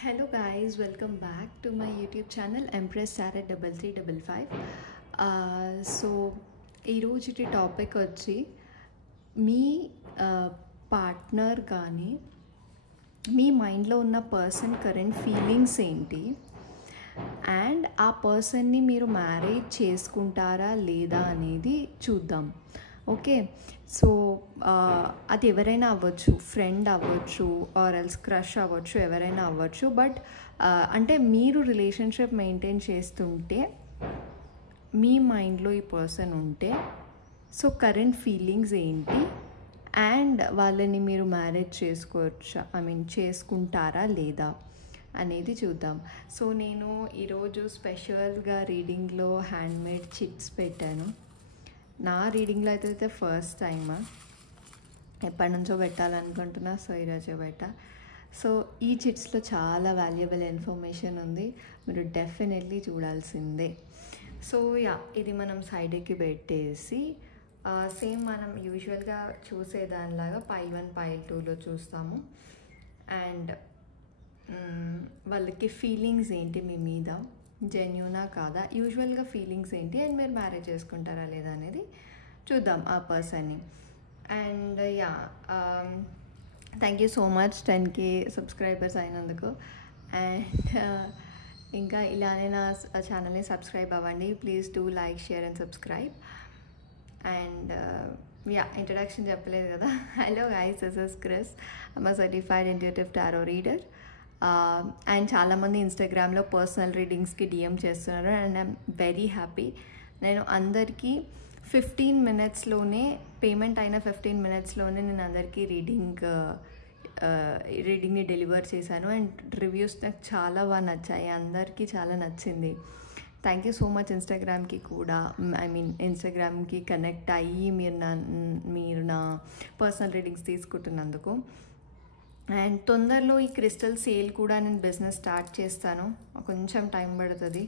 Hello guys, welcome back to my YouTube channel Empress Sarah 3355. So ఈరోజు topic వచ్చి మీ partner కానీ మీ మైండ్లో ఉన్న పర్సన్ కరెంట్ ఫీలింగ్స్ ఏంటి అండ్ ఆ పర్సన్ని మీరు మ్యారేజ్ చేసుకుంటారా లేదా అనేది చూద్దాం. ఓకే, సో అది ఎవరైనా అవ్వచ్చు, ఫ్రెండ్ అవ్వచ్చు ఆర్ ఎల్స్ క్రష్ అవ్వచ్చు, ఎవరైనా అవ్వచ్చు. బట్ అంటే మీరు రిలేషన్షిప్ మెయింటైన్ చేస్తుంటే మీ మైండ్లో ఈ పర్సన్ ఉంటే సో కరెంట్ ఫీలింగ్స్ ఏంటి అండ్ వాళ్ళని మీరు మ్యారేజ్ చేసుకోవచ్చా, చేసుకుంటారా లేదా అనేది చూద్దాం. సో నేను ఈరోజు స్పెషల్గా రీడింగ్లో హ్యాండ్మేడ్ చిట్స్ పెట్టాను. నా రీడింగ్లో అయితే ఫస్ట్ టైమ్, ఎప్పటి నుంచో పెట్టాలనుకుంటున్నా. సో ఈరోజు పెట్టా. సో ఈ చిట్స్లో చాలా వాల్యుబుల్ ఇన్ఫర్మేషన్ ఉంది, మీరు డెఫినెట్లీ చూడాల్సిందే. సో ఇది మనం సైడ్కి పెట్టేసి సేమ్ మనం యూజువల్గా చూసేదానిలాగా పైల్ 1 పైల్ 2లో చూస్తాము. అండ్ వాళ్ళకి ఫీలింగ్స్ ఏంటి మీ మీద, జెన్యూనా కాదా, యూజువల్గా ఫీలింగ్స్ ఏంటి అండ్ మీరు మ్యారేజ్ చేసుకుంటారా లేదా అనేది చూద్దాం ఆ పర్సన్ని. And thank you so much 10K subscribers అయినందుకు. అండ్ ఇంకా ఇలానే నా ఛానల్ని సబ్స్క్రైబ్ అవ్వండి. Please do like, share and subscribe. And introduction చెప్పలేదు కదా. Hello guys, this is Chris. I'm a certified intuitive tarot reader. And చాలామంది ఇన్స్టాగ్రామ్లో పర్సనల్ రీడింగ్స్కి డిఎం చేస్తున్నారు అండ్ ఐఎమ్ వెరీ హ్యాపీ. నేను అందరికీ 15 minutesలోనే పేమెంట్ అయిన 15 minutesలోనే నేను అందరికీ రీడింగ్ని డెలివర్ చేశాను. అండ్ రివ్యూస్ నాకు చాలా బాగా నచ్చాయి, అందరికీ చాలా నచ్చింది. Thank you so much. ఇన్స్టాగ్రామ్కి కూడా ఇన్స్టాగ్రామ్కి కనెక్ట్ అయ్యి మీరు నా పర్సనల్ రీడింగ్స్ తీసుకుంటున్నందుకు. అండ్ తొందరలో ఈ క్రిస్టల్ సేల్ కూడా నేను బిజినెస్ స్టార్ట్ చేస్తాను, కొంచెం టైం పడుతుంది.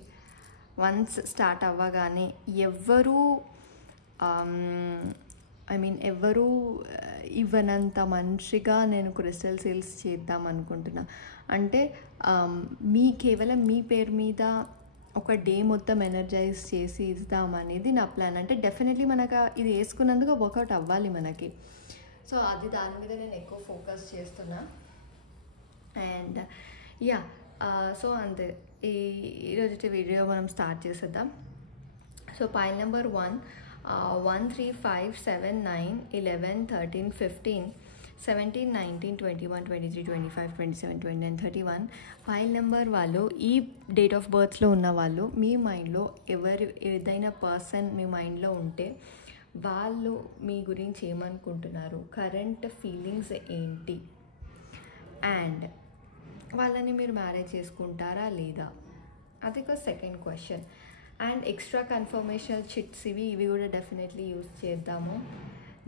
వన్స్ స్టార్ట్ అవ్వగానే ఎవ్వరూ ఇవ్వనంత మంచిగా నేను క్రిస్టల్ సేల్స్ చేద్దాం అనుకుంటున్నా. అంటే కేవలం మీ పేరు మీద ఒక డే మొత్తం ఎనర్జైజ్ చేసి ఇద్దామనేది నా ప్లాన్. అంటే డెఫినెట్లీ మనకు ఇది వేసుకున్నందుకు వర్కౌట్ అవ్వాలి మనకి. సో దాని మీద నేను ఎక్కువ ఫోకస్ చేస్తున్నా. అండ్ సో అంతే, ఈరోజు వీడియో మనం స్టార్ట్ చేసేద్దాం. So pile number 1, 1 3 5 7 9 11 13 15 17 19 21 23 25 27 29 31 file number వాళ్ళు, ఈ డేట్ ఆఫ్ బర్త్లో ఉన్న వాళ్ళు మీ మైండ్లో ఏదైనా పర్సన్ మీ మైండ్లో ఉంటే వాళ్ళు మీ గురించి ఏమనుకుంటున్నారు, కరెంట్ ఫీలింగ్స్ ఏంటి అండ్ వాళ్ళని మీరు మ్యారేజ్ చేసుకుంటారా లేదా, అది ఒక second question. And extra confirmation chits ఇవి కూడా డెఫినెట్లీ యూజ్ చేద్దాము.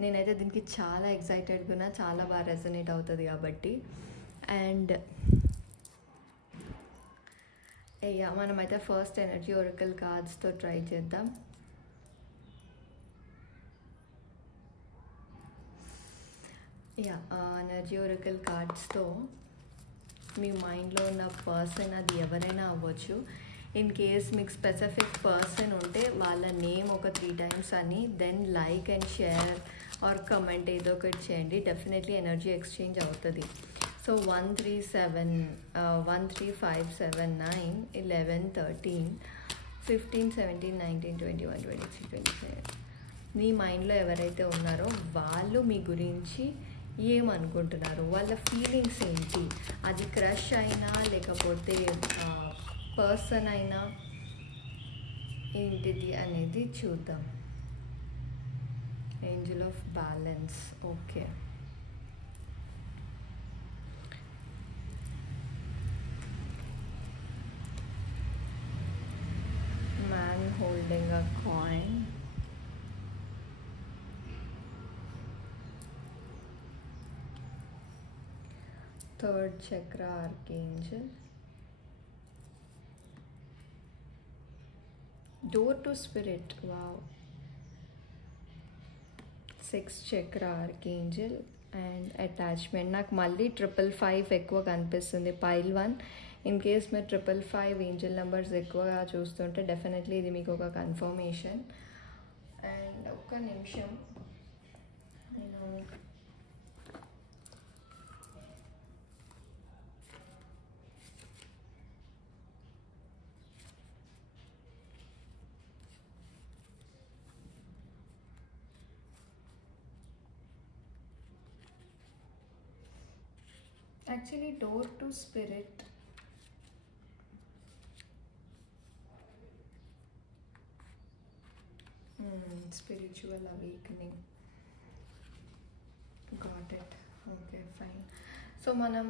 నేనైతే దీనికి చాలా ఎక్సైటెడ్గా ఉన్నా, చాలా బాగా రెజనేట్ అవుతుంది కాబట్టి. అండ్ మనమైతే ఫస్ట్ ఎనర్జీ ఒరకల్ కార్డ్స్తో ట్రై చేద్దాం. ఎనర్జీ ఒరకల్ కార్డ్స్తో మీ మైండ్లో ఉన్న పర్సన్ అది ఎవరైనా అవ్వచ్చు. ఇన్ కేస్ మీకు స్పెసిఫిక్ పర్సన్ ఉంటే వాళ్ళ నేమ్ ఒక 3 times అని, then like and share or comment ఏదో ఒకటి చేయండి, డెఫినెట్లీ ఎనర్జీ ఎక్స్చేంజ్ అవుతుంది. సో 1 3 5 7 9 11 13 15 17 19 21 23 25 మీ మైండ్లో ఎవరైతే ఉన్నారో వాళ్ళు మీ గురించి ఏమనుకుంటున్నారు, వాళ్ళ ఫీలింగ్స్ ఏంటి, అది క్రష్ అయినా లేకపోతే పర్సన్ అయినా ఏంటిది అనేది చూద్దాం. Angel of balance. Okay, man holding a coin, third chakra archangel, door to spirit. Wow. 6th chakra archangel and attachment. నాకు మళ్ళీ 555 ఎక్కువ కనిపిస్తుంది. పైల్ 1 ఇన్ కేస్ మీరు 555 ఏంజల్ నెంబర్స్ ఎక్కువగా చూస్తుంటే డెఫినెట్లీ ఇది మీకు ఒక కన్ఫర్మేషన్. అండ్ ఒక్క నిమిషం నేను actually door to spirit. Spiritual awakening. Got it. Okay, fine. So మనం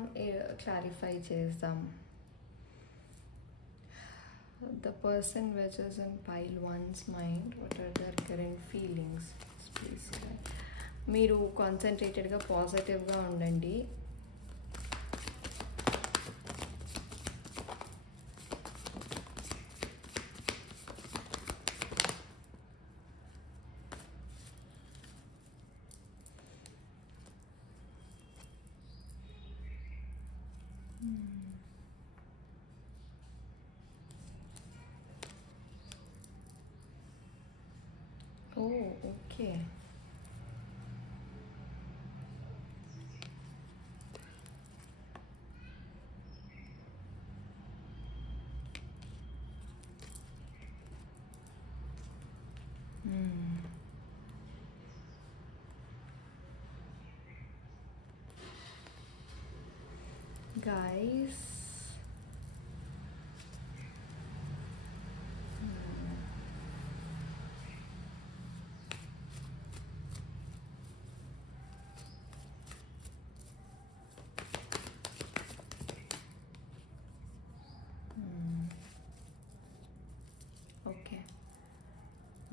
clarify చేద్దాం. The person which is in pile 1's mind, what are their current feelings? Please. మీరు కాన్సన్ట్రేటెడ్గా పాజిటివ్గా ఉండండి. Oh, okay. Guys,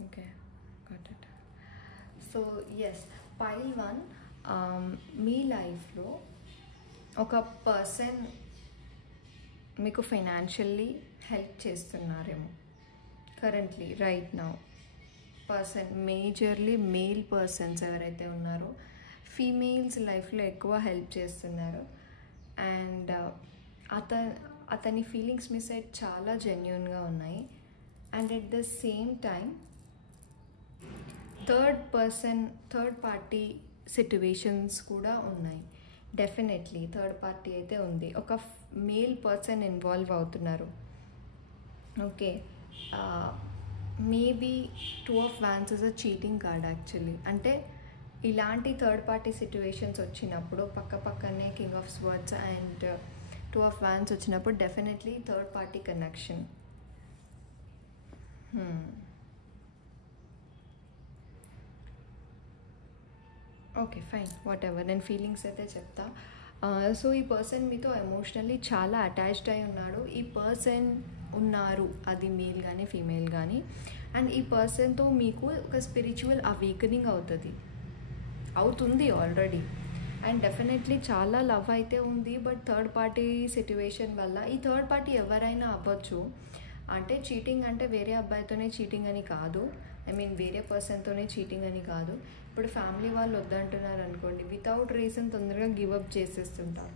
okay, got it. So yes, pile 1, మీ లైఫ్లో ఒక person మీకు financially help చేస్తున్నారేమో currently right now. Person majorly male persons ఎవరైతే ఉన్నారో females లైఫ్లో ఎక్కువ హెల్ప్ చేస్తున్నారు. అండ్ అతని ఫీలింగ్స్ మీ సైడ్ చాలా జెన్యూన్గా ఉన్నాయి. And at the same time third party situations కూడా ఉన్నాయి. డెఫినెట్లీ థర్డ్ పార్టీ అయితే ఉంది. ఒక మేల్ పర్సన్ ఇన్వాల్వ్ అవుతున్నారు. Okay, maybe 2 of Wands is a cheating card actually. అంటే ఇలాంటి థర్డ్ పార్టీ సిట్యువేషన్స్ వచ్చినప్పుడు పక్కనే king of swords and 2 of Wands వచ్చినప్పుడు definitely third party connection. Okay, fine, what ever, నేను ఫీలింగ్స్ అయితే చెప్తా. సో ఈ పర్సన్ మీతో ఎమోషనల్లీ చాలా అటాచ్డ్ అయి ఉన్నాడు. ఈ పర్సన్ ఉన్నారు, అది మేల్ కానీ ఫీమేల్ కానీ. అండ్ ఈ పర్సన్తో మీకు ఒక స్పిరిచువల్ అవేకనింగ్ అవుతుంది ఆల్రెడీ. అండ్ డెఫినెట్లీ చాలా లవ్ అయితే ఉంది. బట్ థర్డ్ పార్టీ సిట్యువేషన్ వల్ల, ఈ థర్డ్ పార్టీ ఎవరైనా అవ్వచ్చు. అంటే చీటింగ్ అంటే వేరే అబ్బాయితోనే చీటింగ్ అని కాదు, ఐ మీన్ వేరే పర్సన్తోనే చీటింగ్ అని కాదు. ఇప్పుడు ఫ్యామిలీ వాళ్ళు వద్దంటున్నారు అనుకోండి, వితౌట్ రీజన్ తొందరగా గివప్ చేసేస్తుంటారు.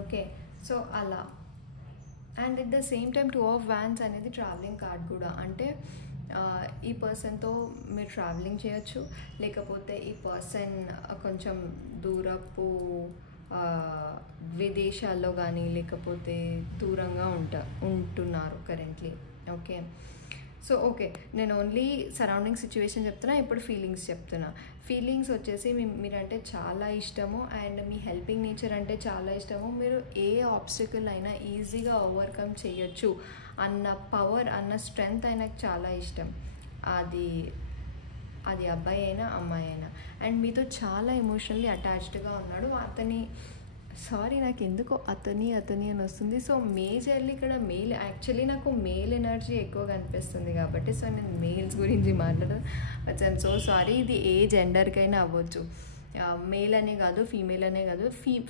ఓకే, సో అలా. And at the same time 2 of Wands అనేది ట్రావెలింగ్ కార్డ్ కూడా. అంటే ఈ పర్సన్తో మీరు ట్రావెలింగ్ చేయొచ్చు, లేకపోతే ఈ పర్సన్ కొంచెం దూరపు విదేశాల్లో కానీ లేకపోతే దూరంగా ఉంటున్నారు కరెంట్లీ. ఓకే, సో ఓకే, నేను ఓన్లీ సరౌండింగ్ సిచ్యువేషన్ చెప్తున్నా, ఇప్పుడు ఫీలింగ్స్ చెప్తున్నా. ఫీలింగ్స్ వచ్చేసి మీరంటే చాలా ఇష్టము అండ్ మీ హెల్పింగ్ నేచర్ అంటే చాలా ఇష్టము. మీరు ఏ ఆబ్స్టికల్ అయినా ఈజీగా ఓవర్కమ్ చేయొచ్చు అన్న పవర్, అన్న స్ట్రెంగ్త్ ఆయనకు చాలా ఇష్టం. అది అబ్బాయి అయినా అమ్మాయి అయినా. అండ్ మీతో చాలా ఎమోషనల్లీ అటాచ్డ్గా ఉన్నాడు. నాకు ఎందుకో అతని అని వస్తుంది. సో మేజర్లీ ఇక్కడ మేల్, యాక్చువల్లీ నాకు మేల్ ఎనర్జీ ఎక్కువగా అనిపిస్తుంది కాబట్టి సో నేను మేల్స్ గురించి మాట్లాడను. But I'm so sorry. ఇది ఏ జెండర్కైనా అవ్వచ్చు, మేల్ అనే కాదు ఫీమేల్ అనే కాదు.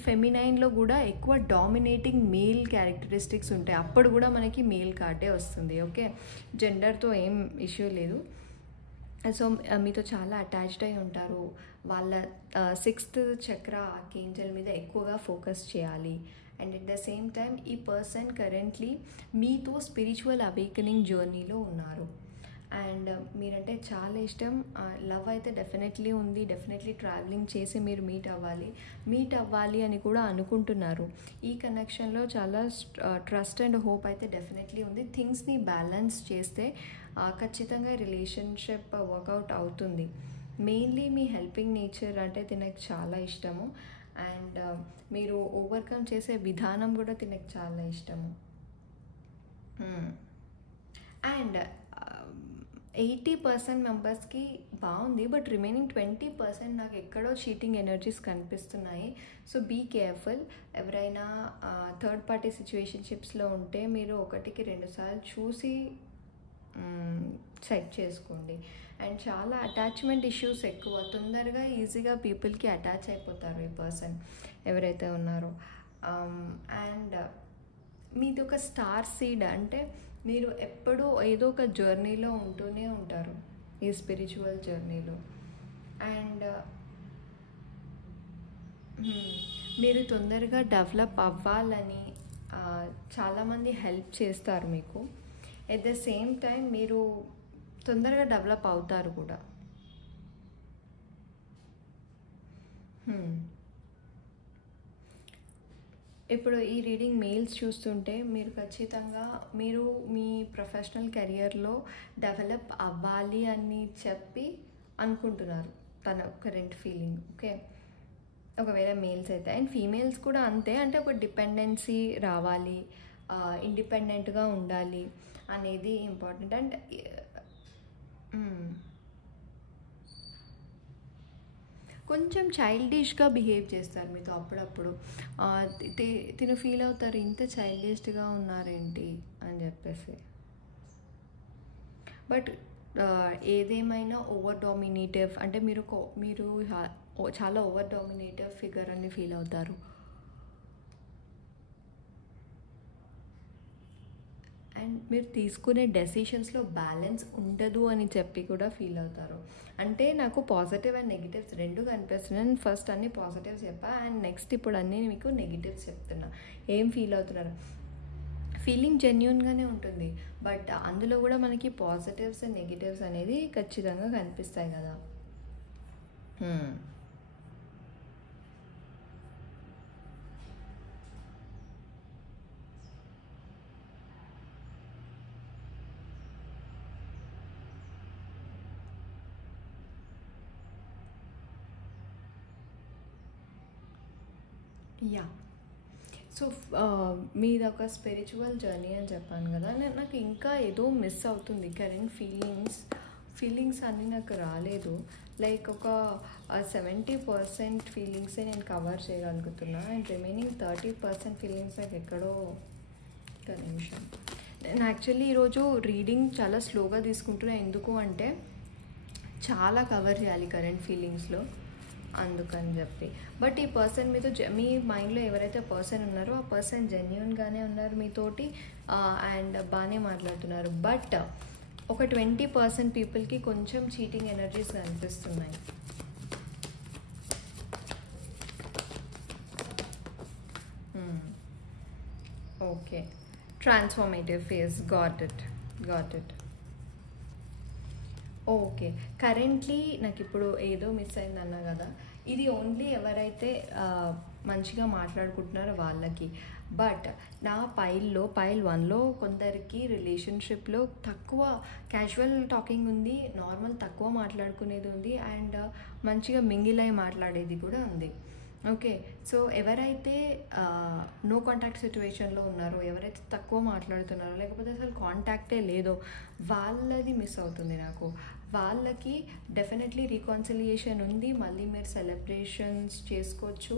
ఫెమినైన్లో కూడా ఎక్కువ డామినేటింగ్ మేల్ క్యారెక్టరిస్టిక్స్ ఉంటాయి, అప్పుడు కూడా మనకి మేల్ కార్డే వస్తుంది. ఓకే, జెండర్తో ఏం ఇష్యూ లేదు. సో మీతో చాలా అటాచ్డ్ అయి ఉంటారు. వాళ్ళ సిక్స్త్ చక్ర ఆర్కేంజల్ మీద ఎక్కువగా ఫోకస్ చేయాలి. And at the same time ఈ పర్సన్ కరెంట్లీ మీతో స్పిరిచువల్ అవేకనింగ్ జర్నీలో ఉన్నారు. అండ్ మీరంటే చాలా ఇష్టం, లవ్ అయితే డెఫినెట్లీ ఉంది. డెఫినెట్లీ ట్రావెలింగ్ చేసి మీరు మీట్ అవ్వాలి అని కూడా అనుకుంటున్నారు. ఈ కనెక్షన్లో చాలా ట్రస్ట్ అండ్ హోప్ అయితే డెఫినెట్లీ ఉంది. థింగ్స్ని బ్యాలెన్స్ చేస్తే ఖచ్చితంగా రిలేషన్షిప్ వర్కౌట్ అవుతుంది. మెయిన్లీ మీ హెల్పింగ్ నేచర్ అంటే తినకు చాలా ఇష్టము. అండ్ మీరు ఓవర్కమ్ చేసే విధానం కూడా తినకు చాలా ఇష్టము. అండ్ 80% మెంబర్స్కి బాగుంది, బట్ రిమైనింగ్ 20% నాకు ఎక్కడో చీటింగ్ ఎనర్జీస్ కనిపిస్తున్నాయి. So be careful. ఎవరైనా థర్డ్ పార్టీ సిచ్యువేషన్షిప్స్లో ఉంటే మీరు 1కి 2 సార్లు చూసి చెక్ చేసుకోండి. అండ్ చాలా అటాచ్మెంట్ ఇష్యూస్ ఎక్కువ, తొందరగా ఈజీగా పీపుల్కి అటాచ్ అయిపోతారు ఈ పర్సన్ ఎవరైతే ఉన్నారో. అండ్ మీది ఒక స్టార్ సీడ్, అంటే మీరు ఎప్పుడూ ఏదో ఒక జర్నీలో ఉంటూనే ఉంటారు, ఈ స్పిరిచువల్ జర్నీలో. అండ్ మీరు తొందరగా డెవలప్ అవ్వాలని చాలామంది హెల్ప్ చేస్తారు మీకు. ఎట్ ద సేమ్ టైం మీరు తొందరగా డెవలప్ అవుతారు కూడా. ఇప్పుడు ఈ రీడింగ్ మెయిల్స్ చూస్తుంటే మీరు ఖచ్చితంగా మీ ప్రొఫెషనల్ కెరియర్లో డెవలప్ అవ్వాలి అని చెప్పి అనుకుంటున్నారు, తన కరెంట్ ఫీలింగ్. ఓకే, ఒకవేళ మేల్స్ అయితే. అండ్ ఫీమేల్స్ కూడా అంతే, అంటే ఒక డిపెండెన్సీ రావాలి, ఇండిపెండెంట్గా ఉండాలి అనేది ఇంపార్టెంట్. అండ్ కొంచెం చైల్డిష్గా బిహేవ్ చేస్తారు మీతో అప్పుడప్పుడు. తిను ఫీల్ అవుతారు, ఇంత చైల్డిష్గా ఉన్నారేంటి అని చెప్పేసి. బట్ ఏదేమైనా ఓవర్ డామినేటివ్, అంటే మీరు చాలా ఓవర్ డామినేటివ్ ఫిగర్ అని ఫీల్ అవుతారు. అండ్ మీరు తీసుకునే డెసిషన్స్లో బ్యాలెన్స్ ఉండదు అని చెప్పి కూడా ఫీల్ అవుతారు. అంటే నాకు పాజిటివ్ అండ్ నెగిటివ్స్ రెండు కనిపిస్తున్నాయి. నేను ఫస్ట్ అన్ని పాజిటివ్స్ చెప్పా, అండ్ నెక్స్ట్ ఇప్పుడు అన్నీ మీకు నెగిటివ్స్ చెప్తున్నా. ఏం ఫీల్ అవుతున్నారు? ఫీలింగ్ జెన్యూన్గానే ఉంటుంది, బట్ అందులో కూడా మనకి పాజిటివ్స్ అండ్ నెగిటివ్స్ అనేది ఖచ్చితంగా కనిపిస్తాయి కదా. యా, సో మీది ఒక స్పిరిచువల్ జర్నీ అని చెప్పాను కదా. నాకు ఇంకా ఏదో మిస్ అవుతుంది. కరెంట్ ఫీలింగ్స్ అన్నీ నాకు రాలేదు. లైక్ ఒక 70% ఫీలింగ్సే నేను కవర్ చేయగలుగుతున్నా, అండ్ రిమైనింగ్ 30% ఫీలింగ్స్ నాకు ఎక్కడో. ఒక నిమిషం, నేను యాక్చువల్లీ ఈరోజు రీడింగ్ చాలా స్లోగా తీసుకుంటున్నా. ఎందుకు అంటే చాలా కవర్ చేయాలి కరెంట్ ఫీలింగ్స్లో, అందుకని చెప్పి. బట్ ఈ పర్సన్ మీతో మీ మైండ్లో ఎవరైతే పర్సన్ ఉన్నారో ఆ పర్సన్ జెన్యూన్గానే ఉన్నారు మీతోటి, అండ్ బాగానే మాట్లాడుతున్నారు. బట్ ఒక 20% పీపుల్కి కొంచెం చీటింగ్ ఎనర్జీస్ కనిపిస్తున్నాయి. Okay, transformative phase, got it. Okay, currently నాకు ఇప్పుడు ఏదో మిస్ అయిందన్నా కదా, ఇది ఓన్లీ ఎవరైతే మంచిగా మాట్లాడుకుంటున్నారో వాళ్ళకి. బట్ నా పైల్ 1లో కొందరికి రిలేషన్షిప్లో తక్కువ క్యాజువల్ టాకింగ్ ఉంది, నార్మల్ తక్కువ మాట్లాడుకునేది ఉంది, అండ్ మంచిగా మింగిల్ అయి మాట్లాడేది కూడా ఉంది. ఓకే, సో ఎవరైతే నో కాంటాక్ట్ సిచ్యువేషన్లో ఉన్నారో, ఎవరైతే తక్కువ మాట్లాడుతున్నారో, లేకపోతే అసలు కాంటాక్టే లేదో వాళ్ళది మిస్ అవుతుంది నాకు. వాళ్ళకి డెఫినెట్లీ రీకాన్సిలియేషన్ ఉంది, మళ్ళీ మీరు సెలబ్రేషన్స్ చేసుకోవచ్చు,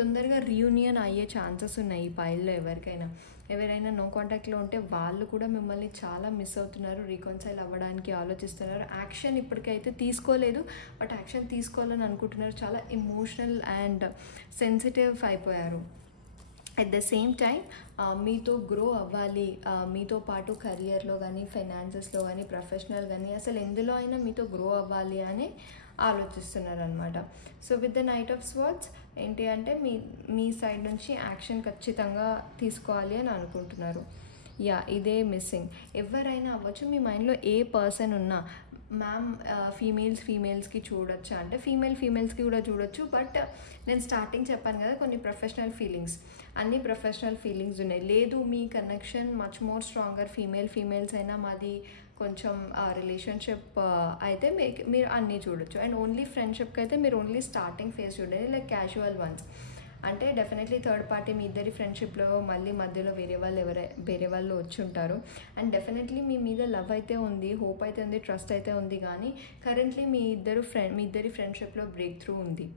తొందరగా రీయూనియన్ అయ్యే ఛాన్సెస్ ఉన్నాయి ఈ పైల్లో. ఎవరైనా నో కాంటాక్ట్లో ఉంటే వాళ్ళు కూడా మిమ్మల్ని చాలా మిస్ అవుతున్నారు, రీకన్సైల్ అవ్వడానికి ఆలోచిస్తున్నారు. యాక్షన్ ఇప్పటికైతే తీసుకోలేదు, బట్ యాక్షన్ తీసుకోవాలని అనుకుంటున్నారు. చాలా ఎమోషనల్ అండ్ సెన్సిటివ్ అయిపోయారు. అట్ ద సేమ్ టైం మీతో గ్రో అవ్వాలి, మీతో పాటు కెరియర్లో కానీ, ఫైనాన్సెస్లో కానీ, ప్రొఫెషనల్ కానీ, అసలు ఎందులో అయినా మీతో గ్రో అవ్వాలి అని ఆలోచిస్తున్నారు అనమాట. So with the knight of swords ఏంటి అంటే మీ సైడ్ నుంచి యాక్షన్ ఖచ్చితంగా తీసుకోవాలి అని అనుకుంటున్నారు. యా, ఇదే మిస్సింగ్. ఎవరైనా అవ్వచ్చు, మీ మైండ్లో ఏ పర్సన్ ఉన్నా, మ్యామ్ ఫీమేల్స్కి చూడొచ్చా అంటే ఫీమేల్స్కి కూడా చూడొచ్చు. బట్ నేను స్టార్టింగ్ చెప్పాను కదా, కొన్ని ప్రొఫెషనల్ ఫీలింగ్స్, అన్ని ప్రొఫెషనల్ ఫీలింగ్స్ ఉన్నాయి. లేదు మీ connection much more stronger, females అయినా మాది కొంచెం రిలేషన్షిప్ అయితే మీరు అన్నీ చూడొచ్చు. అండ్ ఓన్లీ ఫ్రెండ్షిప్కి అయితే మీరు ఓన్లీ స్టార్టింగ్ ఫేజ్ చూడండి, లైక్ క్యాజువల్ వన్స్. అంటే డెఫినెట్లీ థర్డ్ పార్టీ మీ ఇద్దరి ఫ్రెండ్షిప్లో మళ్ళీ మధ్యలో వేరే వాళ్ళు వచ్చి ఉంటారు. అండ్ డెఫినెట్లీ మీ మీద లవ్ అయితే ఉంది, హోప్ అయితే ఉంది, ట్రస్ట్ అయితే ఉంది. కానీ కరెంట్లీ మీ ఇద్దరి ఫ్రెండ్షిప్లో బ్రేక్ త్రూ ఉంది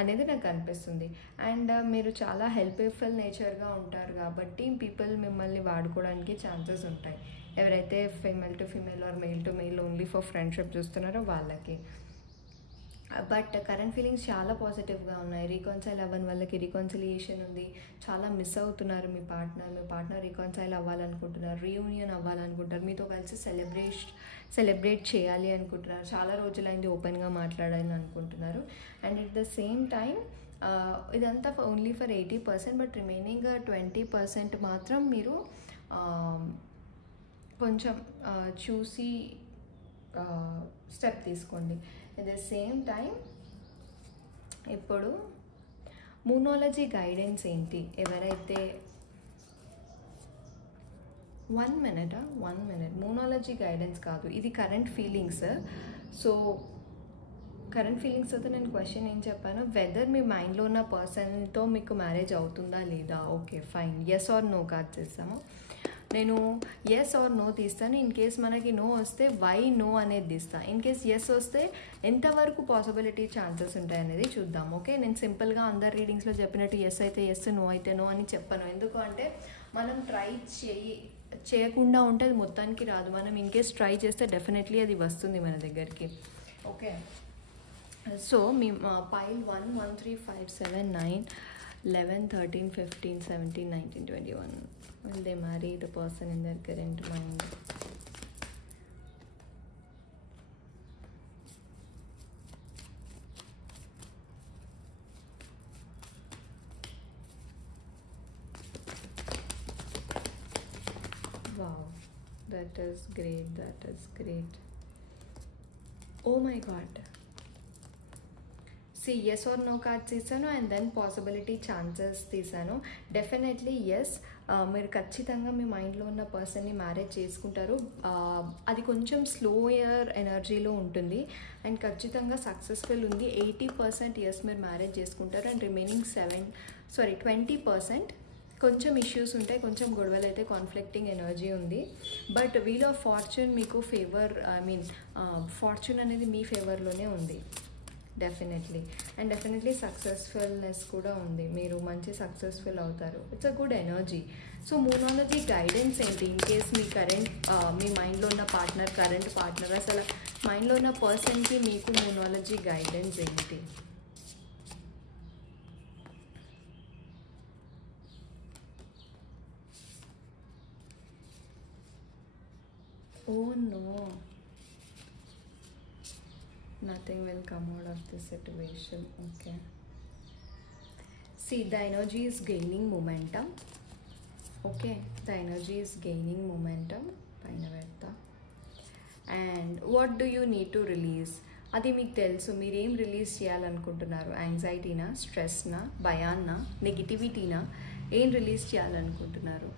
అనేది నాకు అనిపిస్తుంది. అండ్ మీరు చాలా హెల్ప్ఫుల్ నేచర్గా ఉంటారు కాబట్టి పీపుల్ మిమ్మల్ని వాడుకోవడానికి ఛాన్సెస్ ఉంటాయి. ఎవరైతే female to female or male to male only for friendship చూస్తున్నారో వాళ్ళకి. బట్ కరెంట్ ఫీలింగ్స్ చాలా పాజిటివ్గా ఉన్నాయి. రీకన్సైల్ అవ్వని వాళ్ళకి రీకన్సిలియేషన్ ఉంది. చాలా మిస్ అవుతున్నారు మీ పార్ట్నర్ రీకన్సైల్ అవ్వాలనుకుంటున్నారు, రీయూనియన్ అవ్వాలనుకుంటారు, మీతో కలిసి సెలబ్రేట్ చేయాలి అనుకుంటున్నారు, చాలా రోజులైంది ఓపెన్గా మాట్లాడాలని అనుకుంటున్నారు. And at the same time ఇదంతా ఓన్లీ ఫర్ 80%, బట్ రిమైనింగ్ 20% మాత్రం మీరు కొంచెం చూసి స్టెప్ తీసుకోండి. ఎట్ ద సేమ్ టైం ఇప్పుడు మూనాలజీ గైడెన్స్ ఏంటి, ఎవరైతే 1 minute మూనాలజీ గైడెన్స్ కాదు, ఇది current feelings. So current feelings అయితే నేను క్వశ్చన్ ఏం చెప్పాను, వెదర్ మీ మైండ్లో ఉన్న పర్సన్తో మీకు మ్యారేజ్ అవుతుందా లేదా. Okay fine, yes or no card చేస్తాము. నేను ఎస్ ఆర్ నో తీస్తాను. ఇన్ కేస్ మనకి నో వస్తే వై నో అనేది తీస్తాను. ఇన్ కేస్ ఎస్ వస్తే ఎంతవరకు పాసిబిలిటీ ఛాన్సెస్ ఉంటాయి అనేది చూద్దాం. ఓకే, నేను సింపుల్గా అందరు రీడింగ్స్లో చెప్పినట్టు ఎస్ అయితే ఎస్, నో అయితే నో అని చెప్పను. ఎందుకు అంటే మనం ట్రై చేయకుండా ఉంటే అది మొత్తానికి రాదు. మనం ఇన్ కేస్ ట్రై చేస్తే డెఫినెట్లీ అది వస్తుంది మన దగ్గరికి. Okay, so me pile 1, 1, 3, 5, 7, 9, 11, 13, 15, 17, 19, 21. Will they marry the person in their current mind? Wow, that is great. Oh my god. Yes or no cards తీసాను అండ్ దెన్ పాసిబిలిటీ ఛాన్సెస్ తీసాను. Definitely yes, మీరు ఖచ్చితంగా మీ మైండ్లో ఉన్న పర్సన్ని మ్యారేజ్ చేసుకుంటారు. అది కొంచెం స్లోయర్ ఎనర్జీలో ఉంటుంది అండ్ ఖచ్చితంగా సక్సెస్ఫుల్ ఉంది. 80% ఎస్ మీరు మ్యారేజ్ చేసుకుంటారు అండ్ రిమైనింగ్ 20% కొంచెం ఇష్యూస్ ఉంటాయి, కొంచెం గొడవలు అయితే, కాన్ఫ్లిక్టింగ్ ఎనర్జీ ఉంది. బట్ వీల్ ఆఫ్ ఫార్చ్యూన్ మీకు ఫార్చ్యూన్ అనేది మీ ఫేవర్లోనే ఉంది డెఫినెట్లీ. అండ్ డెఫినెట్లీ సక్సెస్ఫుల్నెస్ కూడా ఉంది, మీరు మంచి సక్సెస్ఫుల్ అవుతారు. It's a good energy. So moonology guidance ఏంటి, ఇన్ కేస్ మీ మైండ్లో ఉన్న కరెంట్ పార్ట్నర్, అసలు మైండ్లో ఉన్న పర్సన్కి మీకు మూనాలజీ గైడెన్స్ ఏంటి. Oh no, nothing will come out of this situation. Okay, see, the energy is gaining momentum. Okay, the energy is gaining momentum. Paina vedta. And what do you need to release? అది మీకు తెలుసు, మీరేం release చేయాలనుకుంటున్నారు. యాంగ్జైటీనా, స్ట్రెస్నా, భయాన్నా, నెగిటివిటీనా, ఏం release చేయాలనుకుంటున్నారు.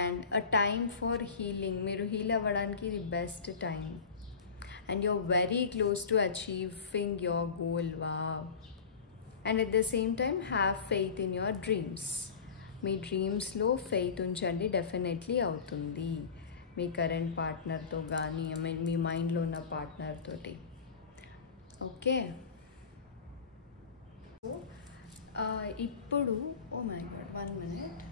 And a time for healing, మీరు heal అవ్వడానికి ఇది best time. And you're very close to achieving your goal. Wow. And at the same time have faith in your dreams. మీ డ్రీమ్స్లో ఫెయిత్ ఉంచండి, డెఫినెట్లీ అవుతుంది. మీ కరెంట్ పార్ట్నర్తో కానీ మీ మైండ్లో ఉన్న పార్ట్నర్ తోటి. ఓకే, ఇప్పుడు ఓ మై గాడ్ 1 minute.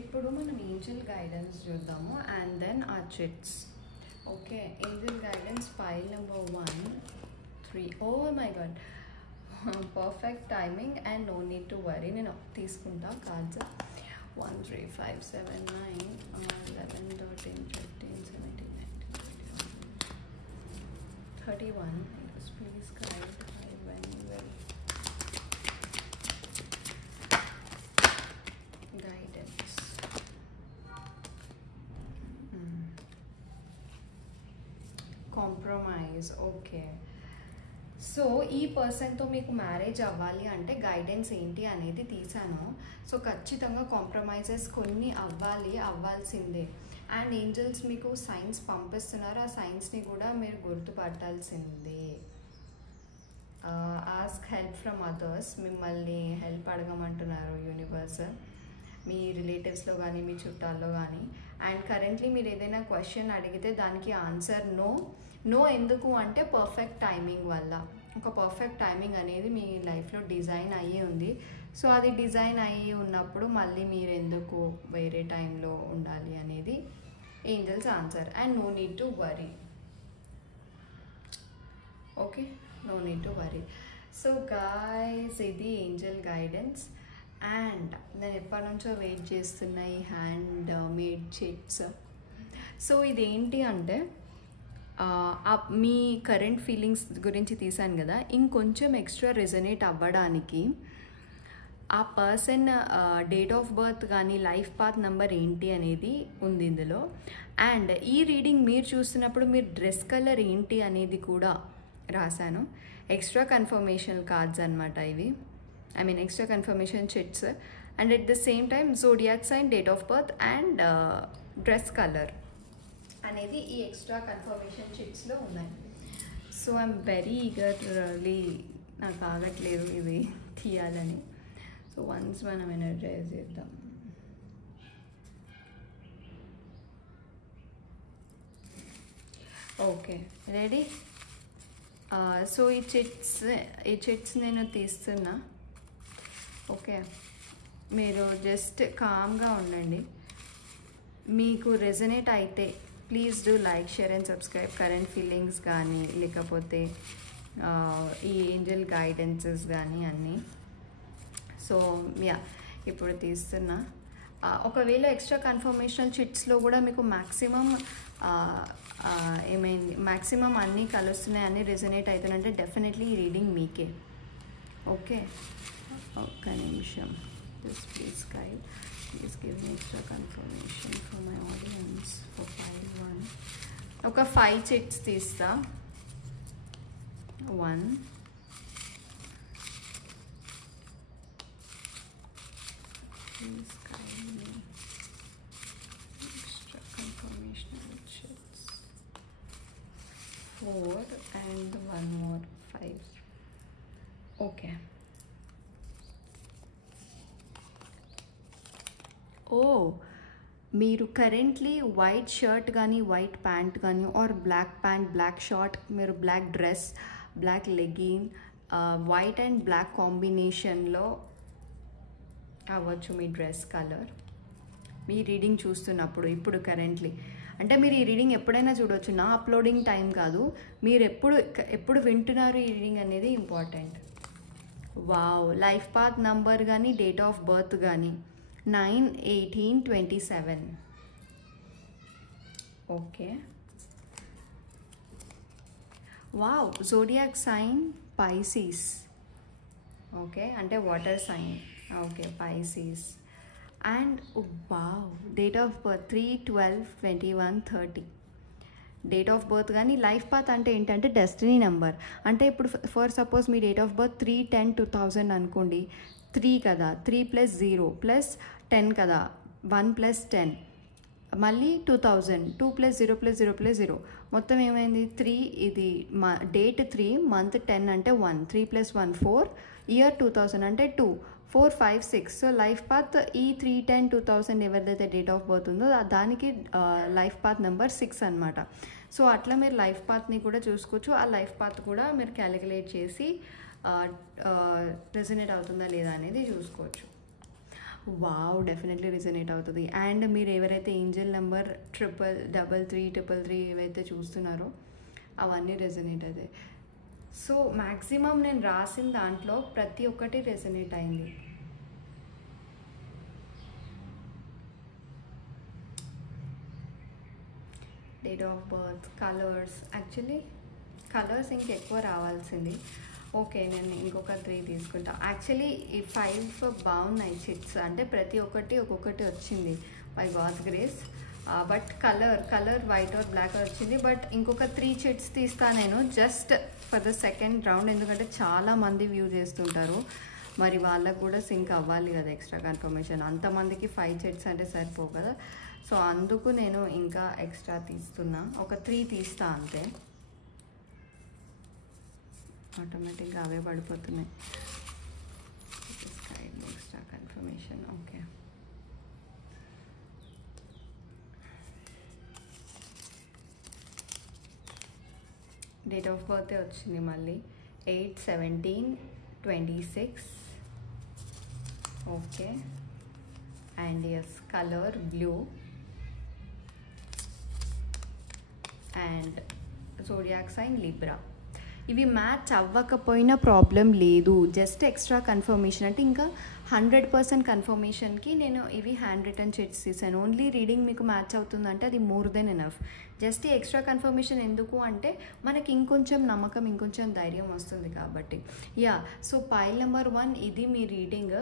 ఇప్పుడు మనం ఏంజెల్ గైడెన్స్ చూద్దాము అండ్ దెన్ ఆ chits. Okay, angel guidance pile number 1, 3. Oh my god, perfect timing and no need to worry. నేను తీసుకుంటా cards. 1 3 5 7 9 11 13 15 17 18 31. Yes, please guide when you will guidance. Compromise. Okay, so ఈ పర్సన్తో మీకు marriage అవ్వాలి అంటే guidance ఏంటి అనేది తీసాను. సో ఖచ్చితంగా కాంప్రమైజెస్ కొన్ని అవ్వాల్సిందే. అండ్ ఏంజల్స్ మీకు సైన్స్ పంపిస్తున్నారు, ఆ సైన్స్ని కూడా మీరు గుర్తుపట్టాల్సిందే. Ask help from others. మిమ్మల్ని హెల్ప్ అడగమంటున్నారు యూనివర్స్, మీ రిలేటివ్స్లో కానీ మీ చుట్టాల్లో కానీ. అండ్ కరెంట్లీ మీరు ఏదైనా క్వశ్చన్ అడిగితే దానికి ఆన్సర్ నో. ఎందుకు అంటే పర్ఫెక్ట్ టైమింగ్ వల్ల. ఒక పర్ఫెక్ట్ టైమింగ్ అనేది మీ లైఫ్లో డిజైన్ అయ్యి ఉంది. సో అది డిజైన్ అయ్యి ఉన్నప్పుడు మళ్ళీ మీరు ఎందుకు వేరే టైంలో ఉండాలి అనేది angels answer. And no need to worry. Okay, no need to worry. So guys, ఇది ఏంజల్ గైడెన్స్. అండ్ నేను ఎప్పటి నుంచో వెయిట్ చేస్తున్న ఈ హ్యాండ్ మేడ్ చిట్స్. సో ఇదేంటి అంటే మీ కరెంట్ ఫీలింగ్స్ గురించి తీసాను కదా, ఇంకొంచెం ఎక్స్ట్రా రెజనేట్ అవ్వడానికి ఆ పర్సన్ డేట్ ఆఫ్ బర్త్ కానీ లైఫ్ పాత్ నెంబర్ ఏంటి అనేది ఉంది ఇందులో. అండ్ ఈ రీడింగ్ మీరు చూస్తున్నప్పుడు మీరు డ్రెస్ కలర్ ఏంటి అనేది కూడా రాశాను. ఎక్స్ట్రా కన్ఫర్మేషన్ కార్డ్స్ అనమాట ఇవి. I mean extra confirmation chits, and at the same time zodiac sign, date of birth and dress color అనేది ఈ ఎక్స్ట్రా కన్ఫర్మేషన్ చిట్స్లో ఉన్నాయి. సో ఐఎమ్ వెరీ ఈగర్లీ, నాకు ఆగట్లేదు ఇది తీయాలని. సో వన్స్ మనం ఎనర్జైజ్ చేద్దాం. Okay, ready. సో ఈ చిట్స్ నేను తీస్తున్నా. ఓకే, మీరు జస్ట్ కామ్గా ఉండండి. మీకు రెజనేట్ అయితే please do like, share and subscribe. Current feelings కానీ లేకపోతే ఈ ఏంజల్ గైడెన్సెస్ కానీ అన్నీ. సో యా, ఇప్పుడు తీస్తున్నా. ఒకవేళ ఎక్స్ట్రా కన్ఫర్మేషనల్ చిట్స్లో కూడా మీకు మ్యాక్సిమం ఏమైంది, మ్యాక్సిమం అన్నీ కలుస్తున్నాయి, అన్నీ రెజనేట్ అవుతున్నాయంటే డెఫినెట్లీ ఈ రీడింగ్ మీకే. ఓకే, ఒక్క నిమిషం. Just please guide, please give me extra confirmation for my audience for 5-1. ఒక 5 చిట్స్ తీస్తా. 1 please guide me extra confirmational chits. 4 and 1 more 5. Okay. మీరు కరెంట్లీ వైట్ షర్ట్ కానీ వైట్ ప్యాంట్ కానీ or black pant, black short, మీరు black dress, black legging, white and black కాంబినేషన్లో అవ్వచ్చు మీ dress colour. మీ reading చూస్తున్నప్పుడు ఇప్పుడు కరెంట్లీ అంటే మీరు ఈ రీడింగ్ ఎప్పుడైనా చూడవచ్చు, నా అప్లోడింగ్ టైం కాదు, మీరు ఎప్పుడు వింటున్నారు ఈ రీడింగ్ అనేది important. Wow, life path number కానీ డేట్ ఆఫ్ బర్త్ కానీ 9/18/27. Okay, wow. Zodiac sign Pisces. Okay, అంటే water sign. Okay, Pisces. And wow, date of birth 3/12/21/30. Date of birth కానీ లైఫ్ పాత్ అంటే ఏంటంటే డెస్టినీ నెంబర్. అంటే ఇప్పుడు for suppose మీ date of birth 3/10/2000 అనుకోండి. 3 కదా, 3 + 0 + 10 కదా, 1 + 10, మళ్ళీ 2000, 2 + 0 + 0 + 0, మొత్తం ఏమైంది 3. ఇది డేట్ 3, మంత్ 10 అంటే 1, 3 + 1 4, ఇయర్ 2000 అంటే 2, 4 5 6. సో లైఫ్ పాత్ ఈ 3/10/2000 ఎవరిదైతే డేట్ ఆఫ్ బర్త్ ఉందో దానికి లైఫ్ పాత్ నెంబర్ 6 అనమాట. సో అట్లా మీరు లైఫ్ పాత్ని కూడా చూసుకోవచ్చు. ఆ లైఫ్ పాత్ కూడా మీరు క్యాలిక్యులేట్ చేసి రెజనేట్ అవుతుందా లేదా అనేది చూసుకోవచ్చు. వావ్, డెఫినెట్లీ రెజనేట్ అవుతుంది. అండ్ మీరు ఎవరైతే ఏంజల్ నెంబర్ 3333 ఏవైతే చూస్తున్నారో అవన్నీ రెజనేట్ అవుతాయి. సో మ్యాక్సిమం నేను రాసిన దాంట్లో ప్రతి ఒక్కటి రెజనేట్ అయింది. Date of birth, colours, actually colours ఇంకెక్కువ రావాల్సింది. ఓకే, నేను ఇంకొక 3 తీసుకుంటా. యాక్చువల్లీ ఈ 5 బాగున్నాయి చిట్స్, అంటే ప్రతి ఒక్కటి ఒక్కొక్కటి వచ్చింది by God's grace. But colour white or black వచ్చింది. బట్ ఇంకొక 3 చిట్స్ తీస్తా నేను, just for the second round. ఎందుకంటే చాలామంది వ్యూ చేస్తుంటారు, మరి వాళ్ళకు కూడా సింక్ అవ్వాలి కదా ఎక్స్ట్రా కన్ఫర్మేషన్. అంతమందికి 5 చిట్స్ అంటే సరిపోవు కదా. సో అందుకు నేను ఇంకా ఎక్స్ట్రా తీస్తున్నా, ఒక 3 తీస్తా అంతే. ఆటోమేటిక్గా అవే పడిపోతున్నాయి. Extra confirmation. Okay, date of birth వచ్చింది మళ్ళీ 8/17/26. Okay, and yes, colour blue and zodiac sign Libra. ఇవి మ్యాచ్ అవ్వకపోయినా ప్రాబ్లం లేదు, జస్ట్ ఎక్స్ట్రా కన్ఫర్మేషన్. అంటే ఇంకా 100% కన్ఫర్మేషన్కి నేను ఇవి హ్యాండ్ రిటర్న్ చిట్స్ తీసాను. ఓన్లీ రీడింగ్ మీకు మ్యాచ్ అవుతుందంటే అది more than enough. Just extra confirmation ఎందుకు అంటే మనకి ఇంకొంచెం నమ్మకం, ఇంకొంచెం ధైర్యం వస్తుంది కాబట్టి. యా, సో పైల్ నెంబర్ 1 ఇది మీ రీడింగ్.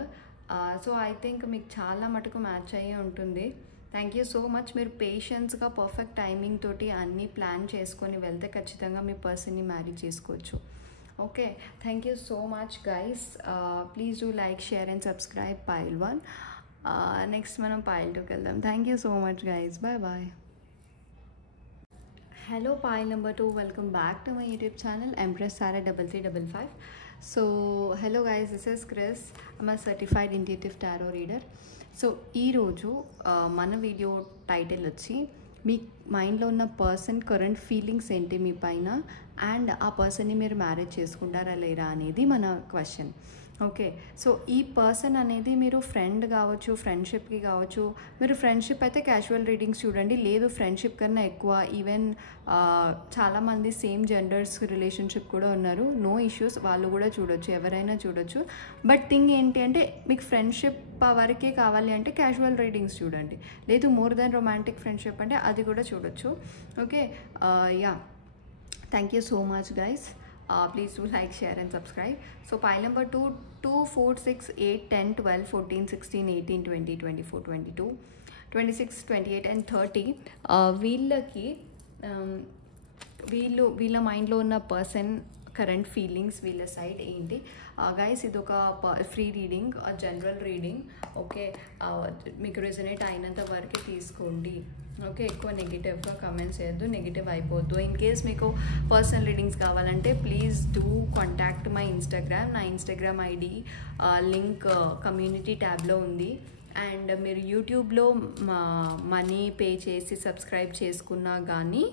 సో ఐ థింక్ మీకు చాలా మటుకు మ్యాచ్ అయ్యే ఉంటుంది. Thank you so much. మీరు పేషెన్స్గా పర్ఫెక్ట్ టైమింగ్ తోటి అన్నీ ప్లాన్ చేసుకొని వెళ్తే ఖచ్చితంగా మీ పర్సన్ని మ్యారీ చేసుకోవచ్చు. Okay, thank you so much guys. Please do like, share and subscribe pile 1. Next మనం పైల్ 2కి వెళ్దాం. Thank you so much guys, bye bye. Hello pile number 2, welcome back to my YouTube channel Empress Sarah 3355. So hello guys, this is Chris. I'm a certified intuitive tarot reader. So ఈరోజు మన video title వచ్చి మీ మైండ్లో ఉన్న person current feelings ఏంటి మీ పైన, and ఆ పర్సన్ని మీరు మ్యారేజ్ చేసుకుంటారా లేరా అనేది మన క్వశ్చన్. ఓకే, సో ఈ పర్సన్ అనేది మీరు ఫ్రెండ్ కావచ్చు, ఫ్రెండ్షిప్కి కావచ్చు. మీరు ఫ్రెండ్షిప్ అయితే క్యాజువల్ రీడింగ్స్ చూడండి, లేదు ఫ్రెండ్షిప్ కన్నా ఎక్కువ, ఈవెన్ చాలామంది సేమ్ జెండర్స్ రిలేషన్షిప్ కూడా ఉన్నారు, నో ఇష్యూస్, వాళ్ళు కూడా చూడొచ్చు, ఎవరైనా చూడొచ్చు. బట్ థింగ్ ఏంటి అంటే మీకు ఫ్రెండ్షిప్ వరకే కావాలి అంటే క్యాజువల్ రీడింగ్స్ చూడండి, లేదు మోర్ దెన్ రొమాంటిక్ ఫ్రెండ్షిప్ అంటే అది కూడా చూడొచ్చు. Okay, yeah, thank you so much guys. Please do like, share and subscribe. So pile number 2, 2, 4, 6, 8, 10, 12, 14, 16, 18, 20, 24, 22, 26, 28 and 30. వీళ్ళకి వీళ్ళ మైండ్లో ఉన్న పర్సన్ కరెంట్ ఫీలింగ్స్, వీళ్ళ సైడ్ ఏంటి గైస్. ఇది ఒక free reading, general reading. Okay, మీకు రెజనేట్ అయినంత వరకు తీసుకోండి. ఓకే, ఎక్కువ నెగిటివ్గా కమెంట్స్ చేయొద్దు, నెగిటివ్ అయిపోద్దు. ఇన్ కేస్ మీకు పర్సనల్ రీడింగ్స్ కావాలంటే please do contact my Instagram. నా ఇన్స్టాగ్రామ్ ఐడి లింక్ కమ్యూనిటీ ట్యాబ్లో ఉంది. అండ్ మీరు యూట్యూబ్లో మనీ పే చేసి సబ్స్క్రైబ్ చేసుకున్నా కానీ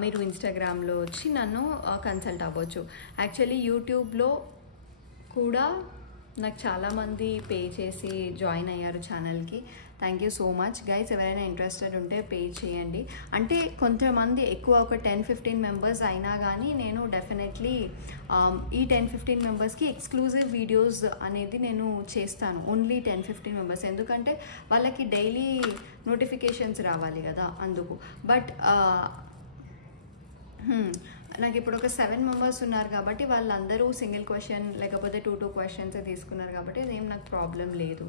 మీరు ఇన్స్టాగ్రామ్లో వచ్చి నన్ను కన్సల్ట్ అవ్వచ్చు. యాక్చువల్లీ యూట్యూబ్లో కూడా నాకు చాలామంది పే చేసి జాయిన్ అయ్యారు ఛానల్కి. Thank you so much guys. ఎవరైనా ఇంట్రెస్టెడ్ ఉంటే పే చేయండి. అంటే కొంతమంది ఎక్కువ, ఒక 10-15 మెంబర్స్ అయినా కానీ నేను డెఫినెట్లీ ఈ 10-15 మెంబర్స్కి ఎక్స్క్లూజివ్ వీడియోస్ అనేది నేను చేస్తాను. ఓన్లీ 10-15 మెంబర్స్, ఎందుకంటే వాళ్ళకి డైలీ నోటిఫికేషన్స్ రావాలి కదా, అందుకు. బట్ నాకు ఇప్పుడు ఒక 7 మెంబర్స్ ఉన్నారు కాబట్టి వాళ్ళందరూ సింగిల్ క్వశ్చన్ లేకపోతే 2 క్వశ్చన్స్ తీసుకున్నారు కాబట్టి అదేం నాకు ప్రాబ్లం లేదు.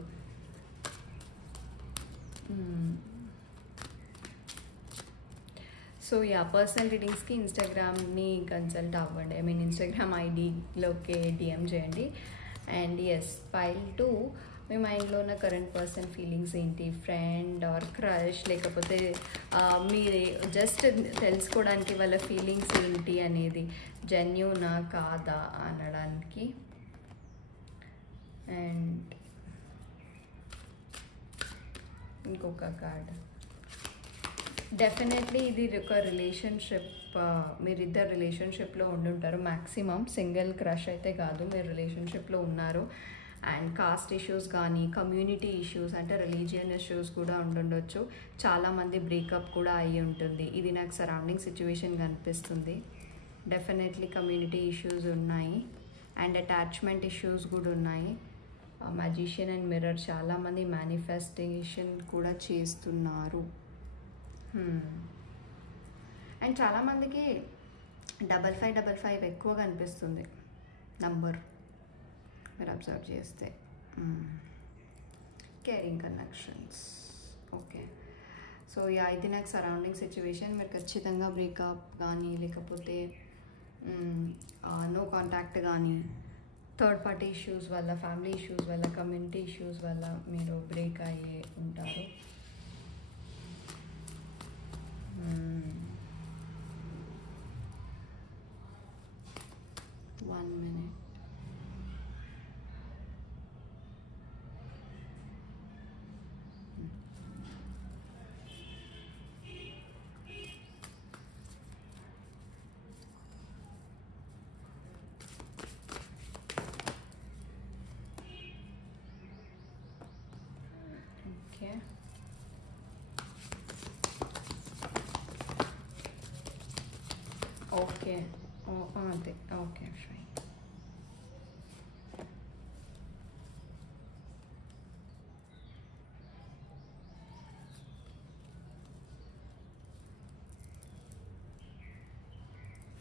సో యా, పర్సనల్ రీడింగ్స్కి ఇన్స్టాగ్రామ్ని కన్సల్ట్ అవ్వండి. ఐ మీన్ ఇన్స్టాగ్రామ్ ఐడిలోకి డిఎం చేయండి. అండ్ ఎస్, పైల్ 2, మీ మైండ్లో ఉన్న కరెంట్ పర్సన్ ఫీలింగ్స్ ఏంటి, ఫ్రెండ్ ఆర్ క్రష్, లేకపోతే మీరు జస్ట్ తెలుసుకోవడానికి వాళ్ళ ఫీలింగ్స్ ఏంటి అనేది, జెన్యూనా కాదా అనడానికి. అండ్ ఇంకొక కార్డ్, డెఫినెట్లీ ఇది ఒక రిలేషన్షిప్, మీరిద్దరు రిలేషన్షిప్లో ఉండుంటారు. మ్యాక్సిమం సింగిల్ క్రష్ అయితే కాదు, మీరు రిలేషన్షిప్లో ఉన్నారు. అండ్ కాస్ట్ ఇష్యూస్ కానీ, కమ్యూనిటీ ఇష్యూస్ అంటే రిలీజియన్ ఇష్యూస్ కూడా ఉండుండొచ్చు. చాలామంది బ్రేకప్ కూడా అయ్యి ఉంటుంది. ఇది నాకు సరౌండింగ్ సిచ్యువేషన్ కనిపిస్తుంది. డెఫినెట్లీ కమ్యూనిటీ ఇష్యూస్ ఉన్నాయి అండ్ అటాచ్మెంట్ ఇష్యూస్ కూడా ఉన్నాయి. మ్యాజిషియన్ అండ్ మిర్రర్ చాలామంది మేనిఫెస్టేషన్ కూడా చేస్తున్నారు. అండ్ చాలామందికి 5555 ఎక్కువగా అనిపిస్తుంది నంబర్ మీరు అబ్జర్వ్ చేస్తే. Caring connections. ఓకే, సో ఇది నాకు సరౌండింగ్ సిచ్యువేషన్. మీరు ఖచ్చితంగా బ్రేకప్ కానీ లేకపోతే నో కాంటాక్ట్ కానీ థర్డ్ పార్టీ ఇష్యూస్ వల్ల, ఫ్యామిలీ ఇష్యూస్ వల్ల, కమ్యూనిటీ ఇష్యూస్ వల్ల మీరు బ్రేక్ అయ్యే ఉంటారు. 1 minute. Okay. Okay. అదే okay fine.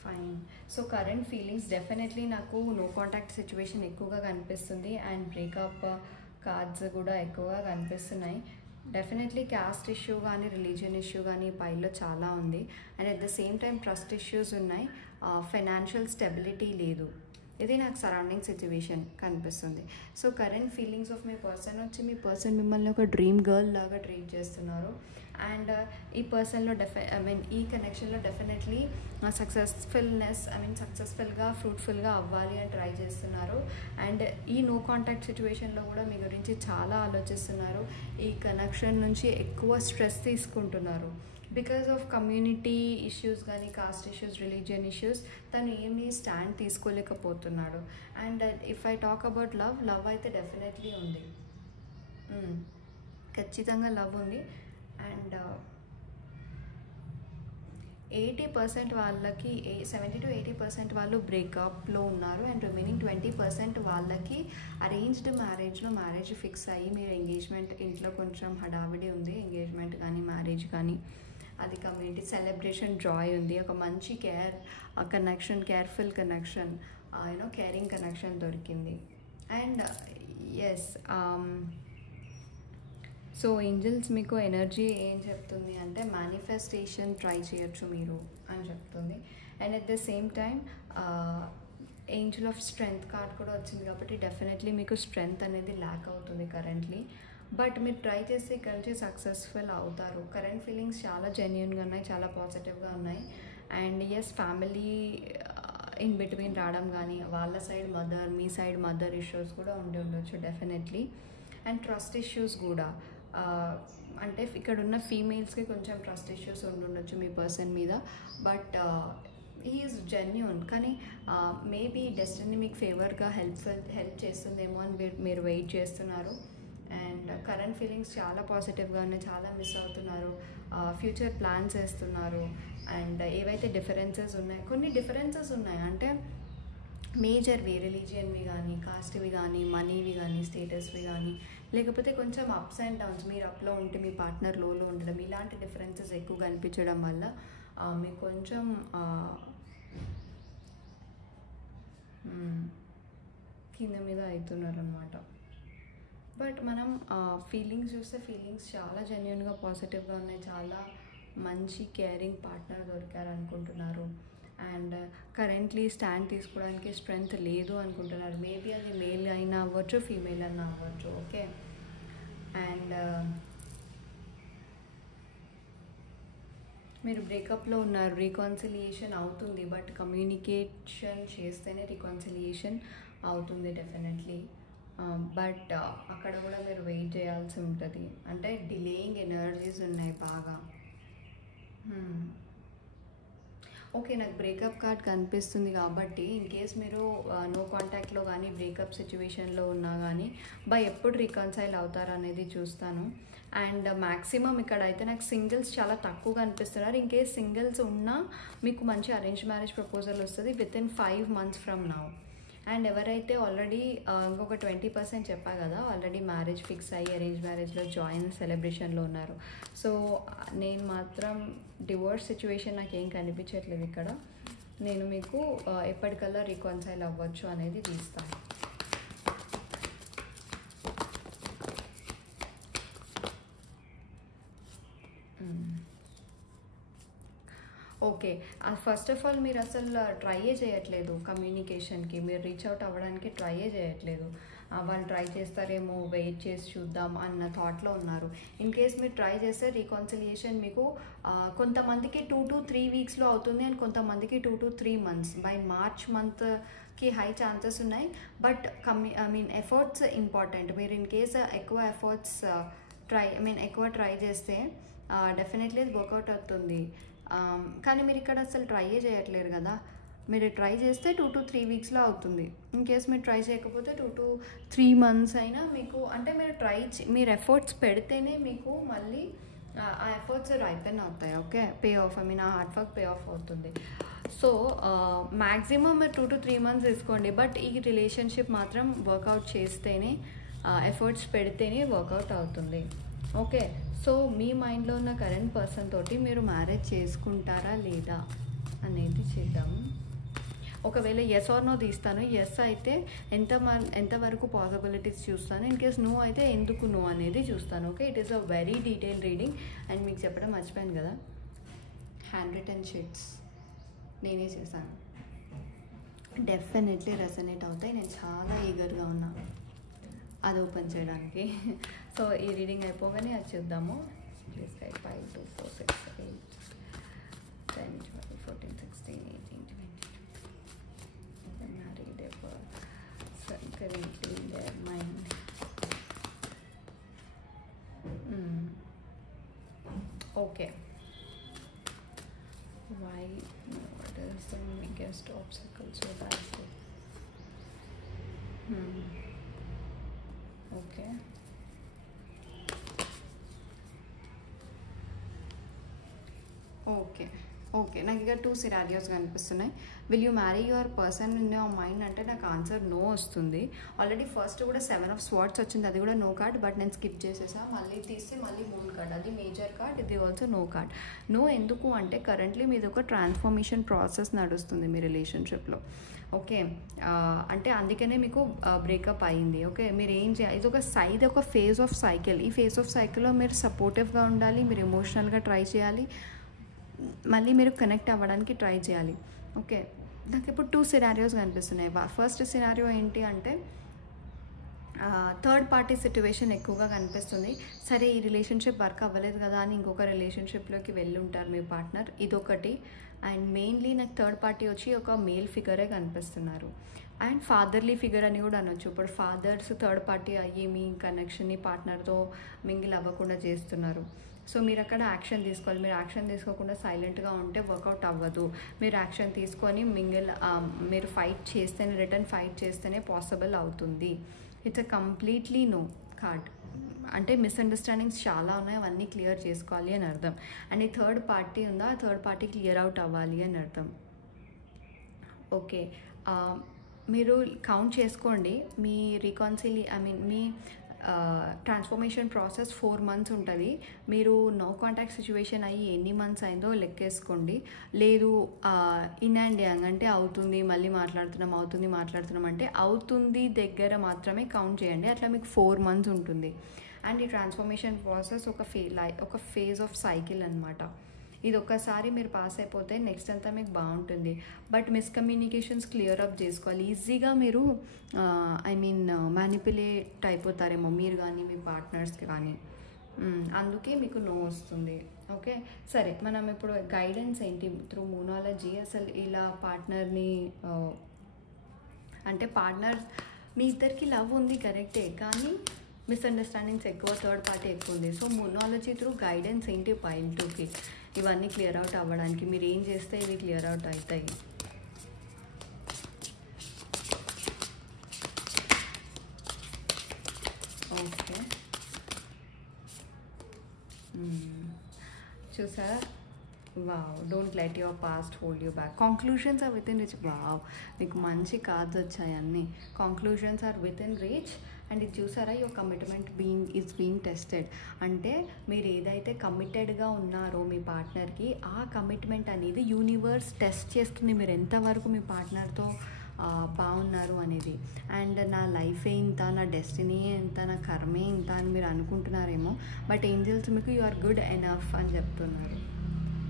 Fine. So current feelings definitely నాకు నో కాంటాక్ట్ సిచ్యువేషన్ ఎక్కువగా కనిపిస్తుంది అండ్ బ్రేకప్ కార్డ్స్ కూడా ఎక్కువగా కనిపిస్తున్నాయి. డెఫినెట్లీ క్యాస్ట్ ఇష్యూ కానీ రిలీజియన్ ఇష్యూ కానీ పైలో చాలా ఉంది and at the same time trust issues ఉన్నాయి. ఫైనాన్షియల్ స్టెబిలిటీ లేదు. ఇది నాకు సరౌండింగ్ సిచ్యువేషన్ కనిపిస్తుంది. So current feelings of me person వచ్చి, మీ పర్సన్ మిమ్మల్ని ఒక డ్రీమ్ గర్ల్ లాగా ట్రీట్ చేస్తున్నారు అండ్ ఈ పర్సన్లో ఈ కనెక్షన్లో డెఫినెట్లీ సక్సెస్ఫుల్గా ఫ్రూట్ఫుల్గా అవ్వాలి అని ట్రై చేస్తున్నారు అండ్ ఈ నో కాంటాక్ట్ సిచ్యువేషన్లో కూడా మీ గురించి చాలా ఆలోచిస్తున్నారు. ఈ కనెక్షన్ నుంచి ఎక్కువ స్ట్రెస్ తీసుకుంటున్నారు బికాస్ ఆఫ్ కమ్యూనిటీ ఇష్యూస్ కానీ కాస్ట్ ఇష్యూస్, రిలీజియన్ ఇష్యూస్. తను ఏమీ స్టాండ్ తీసుకోలేకపోతున్నాడు. And if I talk about love అయితే డెఫినెట్లీ ఉంది, ఖచ్చితంగా లవ్ ఉంది. అండ్ 80% వాళ్ళకి 70 to 80% వాళ్ళు బ్రేకప్లో ఉన్నారు అండ్ రిమైనింగ్ 20% వాళ్ళకి అరేంజ్డ్ మ్యారేజ్ ఫిక్స్ అయ్యి మీరు ఎంగేజ్మెంట్, ఇంట్లో కొంచెం హడావిడి ఉంది, ఎంగేజ్మెంట్ కానీ మ్యారేజ్ కానీ, అది కమ్యూనిటీ సెలబ్రేషన్, జాయ్ ఉంది, ఒక మంచి connection, careful connection, caring connection దొరికింది. అండ్ ఎస్, సో ఏంజల్స్ మీకు ఎనర్జీ ఏం చెప్తుంది అంటే మేనిఫెస్టేషన్ ట్రై చేయొచ్చు మీరు అని చెప్తుంది. And at the same time Angel of strength card కూడా వచ్చింది కాబట్టి డెఫినెట్లీ మీకు స్ట్రెంగ్త్ అనేది ల్యాక్ అవుతుంది కరెంట్లీ. బట్ మీరు ట్రై చేస్తే ఇక్కడ నుంచి సక్సెస్ఫుల్ అవుతారు. కరెంట్ ఫీలింగ్స్ చాలా జెన్యూన్గా ఉన్నాయి, చాలా పాజిటివ్గా ఉన్నాయి. And yes, family in between రావడం కానీ, వాళ్ళ సైడ్ మదర్, మీ సైడ్ మదర్ ఇష్యూస్ కూడా ఉండి ఉండొచ్చు డెఫినెట్లీ. అండ్ ట్రస్ట్ ఇష్యూస్ కూడా, అంటే ఇక్కడ ఉన్న ఫీమేల్స్కి కొంచెం ట్రస్ట్ ఇష్యూస్ ఉండుండొచ్చు మీ పర్సన్ మీద. బట్ హీ ఈజ్ జెన్యూన్, కానీ మేబీ డెస్టినీ మీకు ఫేవర్గా హెల్ప్ చేస్తుందేమో అని మీరు వెయిట్ చేస్తున్నారు. అండ్ కరెంట్ ఫీలింగ్స్ చాలా పాజిటివ్గా ఉన్నాయి, చాలా మిస్ అవుతున్నారు, ఫ్యూచర్ ప్లాన్స్ వేస్తున్నారు. అండ్ ఏవైతే డిఫరెన్సెస్ ఉన్నాయి, కొన్ని డిఫరెన్సెస్ ఉన్నాయి అంటే మేజర్వి, రిలీజియన్వి కానీ, కాస్ట్వి కానీ, మనీవి కానీ, స్టేటస్వి కానీ, లేకపోతే కొంచెం అప్స్ అండ్ డౌన్స్, మీరు అప్లో ఉంటే మీ పార్ట్నర్ లోలో ఉండడం, ఇలాంటి డిఫరెన్సెస్ ఎక్కువ కనిపించడం వల్ల మీకు కొంచెం కింద మీద అవుతున్నారు అనమాట. బట్ మనం ఫీలింగ్స్ చూస్తే ఫీలింగ్స్ చాలా జెన్యూన్గా పాజిటివ్గా ఉన్నాయి, చాలా మంచి కేరింగ్ పార్ట్నర్ దొరికారు అనుకుంటున్నారు. అండ్ కరెంట్లీ స్టాండ్ తీసుకోవడానికి స్ట్రెంగ్త్ లేదు అనుకుంటున్నారు. మేబీ అది మేల్ అయినా అవ్వచ్చు, ఫీమేల్ అయినా అవ్వచ్చు. ఓకే, అండ్ మీరు బ్రేకప్లో ఉన్నారు, రీకాన్సిలియేషన్ అవుతుంది. బట్ కమ్యూనికేషన్ చేస్తేనే రీకాన్సిలియేషన్ అవుతుంది డెఫినెట్లీ. బట్ అక్కడ కూడా మీరు వెయిట్ చేయాల్సి ఉంటుంది, అంటే డిలేయింగ్ ఎనర్జీస్ ఉన్నాయి బాగా. ఓకే, నాకు బ్రేకప్ కార్డ్ కనిపిస్తుంది కాబట్టి ఇన్ కేస్ మీరు నో కాంటాక్ట్లో కానీ బ్రేకప్ సిచ్యువేషన్లో ఉన్నా కానీ ఎప్పుడు రికన్సైల్ అవుతారు అనేది చూస్తాను. అండ్ మ్యాక్సిమం ఇక్కడ అయితే నాకు సింగిల్స్ చాలా తక్కువ కనిపిస్తున్నారు. ఇన్ కేస్ సింగిల్స్ ఉన్నా మీకు మంచి అరేంజ్ మ్యారేజ్ ప్రపోజల్ వస్తుంది with in 5 months from now. And ఎవరైతే ఆల్రెడీ ఇంకొక 20% చెప్పా కదా, ఆల్రెడీ మ్యారేజ్ ఫిక్స్ అయ్యి అరేంజ్ మ్యారేజ్లో జాయిన్ సెలబ్రేషన్లో ఉన్నారు. సో నేను మాత్రం డివోర్స్ సిచ్యువేషన్ నాకేం కనిపించట్లేదు ఇక్కడ. నేను మీకు ఎప్పటికల్లా రికన్సైల్ అవ్వచ్చు అనేది తీస్తాను. ఓకే, ఫస్ట్ ఆఫ్ ఆల్ మీరు అసలు ట్రైయే చేయట్లేదు కమ్యూనికేషన్కి, మీరు రీచ్ అవుట్ అవ్వడానికి ట్రైయే చేయట్లేదు. వాళ్ళు ట్రై చేస్తారేమో, వెయిట్ చేసి చూద్దాం అన్న థాట్లో ఉన్నారు. ఇన్ కేస్ మీరు ట్రై చేస్తే రీకన్సిలియేషన్ మీకు కొంతమందికి 2 to 3 weeksలో అవుతుంది అండ్ కొంతమందికి 2 to 3 months. బై మార్చ్ మంత్కి హై ఛాన్సెస్ ఉన్నాయి. But efforts important. మీరు ఇన్ కేస్ ఎక్కువ ఎఫర్ట్స్ ఎక్కువ ట్రై చేస్తే డెఫినెట్లీ అది వర్కౌట్ అవుతుంది. కానీ మీరు ఇక్కడ అసలు ట్రైయే చేయట్లేరు కదా. మీరు ట్రై చేస్తే 2 to 3 weeksలో అవుతుంది. ఇన్ కేస్ మీరు ట్రై చేయకపోతే 2 to 3 months అయినా మీకు, అంటే మీరు ఎఫర్ట్స్ పెడితేనే మీకు మళ్ళీ ఆ ఎఫర్ట్స్ రైపెన్ అవుతాయి. ఓకే, పే ఆఫ్ ఆ హార్డ్ వర్క్ పే ఆఫ్ అవుతుంది. సో మ్యాక్సిమం మీరు 2 to 3 months తీసుకోండి. బట్ ఈ రిలేషన్షిప్ మాత్రం వర్కౌట్ చేస్తేనే, ఎఫర్ట్స్ పెడితేనే వర్కౌట్ అవుతుంది. ఓకే, సో మీ మైండ్లో ఉన్న కరెంట్ పర్సన్ తోటి మీరు మ్యారేజ్ చేసుకుంటారా లేదా అనేది చేద్దాము. ఒకవేళ ఎస్ ఆర్ నో తీస్తాను. ఎస్ అయితే ఎంతవరకు పాసిబిలిటీస్ చూస్తాను. ఇన్ కేస్ నో అయితే ఎందుకు నో అనేది చూస్తాను. Okay, it is a very detail reading. And మీకు చెప్పడం మర్చిపోయాను కదా, హ్యాండ్ రిటన్ షీట్స్ నేనే చేశాను. డెఫినెట్లీ రెసనేట్ అవుతాయి. నేను చాలా ఈగర్గా ఉన్నా అది ఓపెన్ చేయడానికి. సో ఈ రీడింగ్ అయిపోగానే అది చూద్దాము. Please guide 5 2 4 6 8 10 12 14 16 18 20. They're married, ever currently in their mind. Okay. Why? What is the biggest obstacle? So that's it. Okay. Okay, నాకు ఇక 2 సినారియోస్ కనిపిస్తున్నాయి. Will you marry your person in your mind అంటే నాకు answer no వస్తుంది. Already first కూడా 7 of Swords వచ్చింది, అది కూడా నో కార్డ్. బట్ నేను స్కిప్ చేసేసాను. మళ్ళీ తీస్తే మళ్ళీ మూన్ కార్డ్, అది మేజర్ కార్డ్, ఇది ఆల్సో నో కార్డ్. నో ఎందుకు అంటే కరెంట్లీ మీది ఒక ట్రాన్స్ఫర్మేషన్ ప్రాసెస్ నడుస్తుంది మీ రిలేషన్షిప్లో. ఓకే, అంటే అందుకనే మీకు బ్రేకప్ అయింది. ఓకే, మీరు ఏం చేయాలి, ఇది ఒక ఫేజ్ ఆఫ్ సైకిల్. ఈ ఫేజ్ ఆఫ్ సైకిల్లో మీరు సపోర్టివ్గా ఉండాలి, మీరు ఎమోషనల్గా ట్రై చేయాలి, మళ్ళీ మీరు కనెక్ట్ అవ్వడానికి ట్రై చేయాలి. ఓకే, నాకు ఇప్పుడు 2 సినారియోస్ కనిపిస్తున్నాయి. ఫస్ట్ సినారియో ఏంటి అంటే థర్డ్ పార్టీ సిట్యువేషన్ ఎక్కువగా కనిపిస్తుంది. సరే, ఈ రిలేషన్షిప్ వర్క్ అవ్వలేదు కదా అని ఇంకొక రిలేషన్షిప్లోకి వెళ్ళి ఉంటారు మీ పార్ట్నర్, ఇదొకటి. అండ్ మెయిన్లీ నాకు థర్డ్ పార్టీ వచ్చి ఒక మేల్ ఫిగరే కనిపిస్తున్నారు. అండ్ ఫాదర్లీ ఫిగర్ అని కూడా అనొచ్చు. ఇప్పుడు ఫాదర్స్ థర్డ్ పార్టీ అయ్యి మీ కనెక్షన్ని పార్ట్నర్తో మింగిల్ అవ్వకుండా చేస్తున్నారు. సో మీరు అక్కడ యాక్షన్ తీసుకోవాలి. మీరు యాక్షన్ తీసుకోకుండా సైలెంట్గా ఉంటే వర్కౌట్ అవ్వదు. మీరు యాక్షన్ తీసుకొని మీరు ఫైట్ చేస్తేనే, రిటర్న్ ఫైట్ చేస్తేనే పాసిబుల్ అవుతుంది. It's a completely no card. అంటే మిస్అండర్స్టాండింగ్స్ చాలా ఉన్నాయి, అవన్నీ క్లియర్ చేసుకోవాలి అని అర్థం. అండ్ ఈ థర్డ్ పార్టీ ఉందా, ఆ థర్డ్ పార్టీ క్లియర్ అవుట్ అవ్వాలి అని అర్థం. ఓకే, మీరు కౌంట్ చేసుకోండి. మీ మీ ట్రాన్స్ఫర్మేషన్ ప్రాసెస్ 4 months ఉంటుంది. మీరు నో కాంటాక్ట్ సిచ్యువేషన్ అయ్యి ఎన్ని మంత్స్ అయిందో లెక్కేసుకోండి. లేదు ఇన్ అండ్ యాంగ్ అంటే అవుతుంది, మళ్ళీ మాట్లాడుతున్నాం అంటే అవుతుంది దగ్గర మాత్రమే కౌంట్ చేయండి. అట్లా మీకు 4 months ఉంటుంది. అండ్ ఈ ట్రాన్స్ఫర్మేషన్ ప్రాసెస్ ఒక ఫేజ్ ఆఫ్ సైకిల్ అనమాట. ఇది ఒక్కసారి మీరు పాస్ అయిపోతే నెక్స్ట్ అంతా మీకు బాగుంటుంది. బట్ మిస్కమ్యూనికేషన్స్ క్లియర్ అప్ చేసుకోవాలి. ఈజీగా మీరు మ్యానిపులేట్ అయిపోతారేమో మీరు కానీ మీ పార్ట్నర్స్ కానీ, అందుకే మీకు నో వస్తుంది. ఓకే, సరే, మనం ఇప్పుడు గైడెన్స్ ఏంటి త్రూ మూనాలజీ. అసలు ఇలా పార్ట్నర్ని అంటే మీ ఇద్దరికి లవ్ ఉంది కరెక్టే, కానీ మిస్అండర్స్టాండింగ్స్ ఎక్కువ, థర్డ్ పార్టీ ఎక్కువ ఉంది. సో మూనాలజీ త్రూ గైడెన్స్ ఏంటి పైల్ 2కి. ఇవన్నీ క్లియర్ అవుట్ అవ్వడానికి మీరు ఏం చేస్తే ఇవి క్లియర్ అవుట్ అవుతాయి. ఓకే, చూసారా? Wow, don't let your past hold you back. Conclusions are within reach. Wow, మీకు మంచి కార్డ్స్ వచ్చాయి అన్నీ. Conclusions are within reach. And ఇది చూసారా, యువర్ కమిట్మెంట్ బీయింగ్ టెస్టెడ్. అంటే మీరు ఏదైతే కమిటెడ్గా ఉన్నారో మీ పార్ట్నర్కి, ఆ కమిట్మెంట్ అనేది యూనివర్స్ టెస్ట్ చేస్తుంది. మీరు ఎంతవరకు మీ పార్ట్నర్తో బాగున్నారు అనేది. అండ్ నా లైఫే ఇంత, నా డెస్టినీ ఎంత, నా కర్మే ఇంత అని మీరు అనుకుంటున్నారేమో, బట్ ఏంజల్స్ మీకు యు ఆర్ గుడ్ ఎనఫ్ అని చెప్తున్నారు.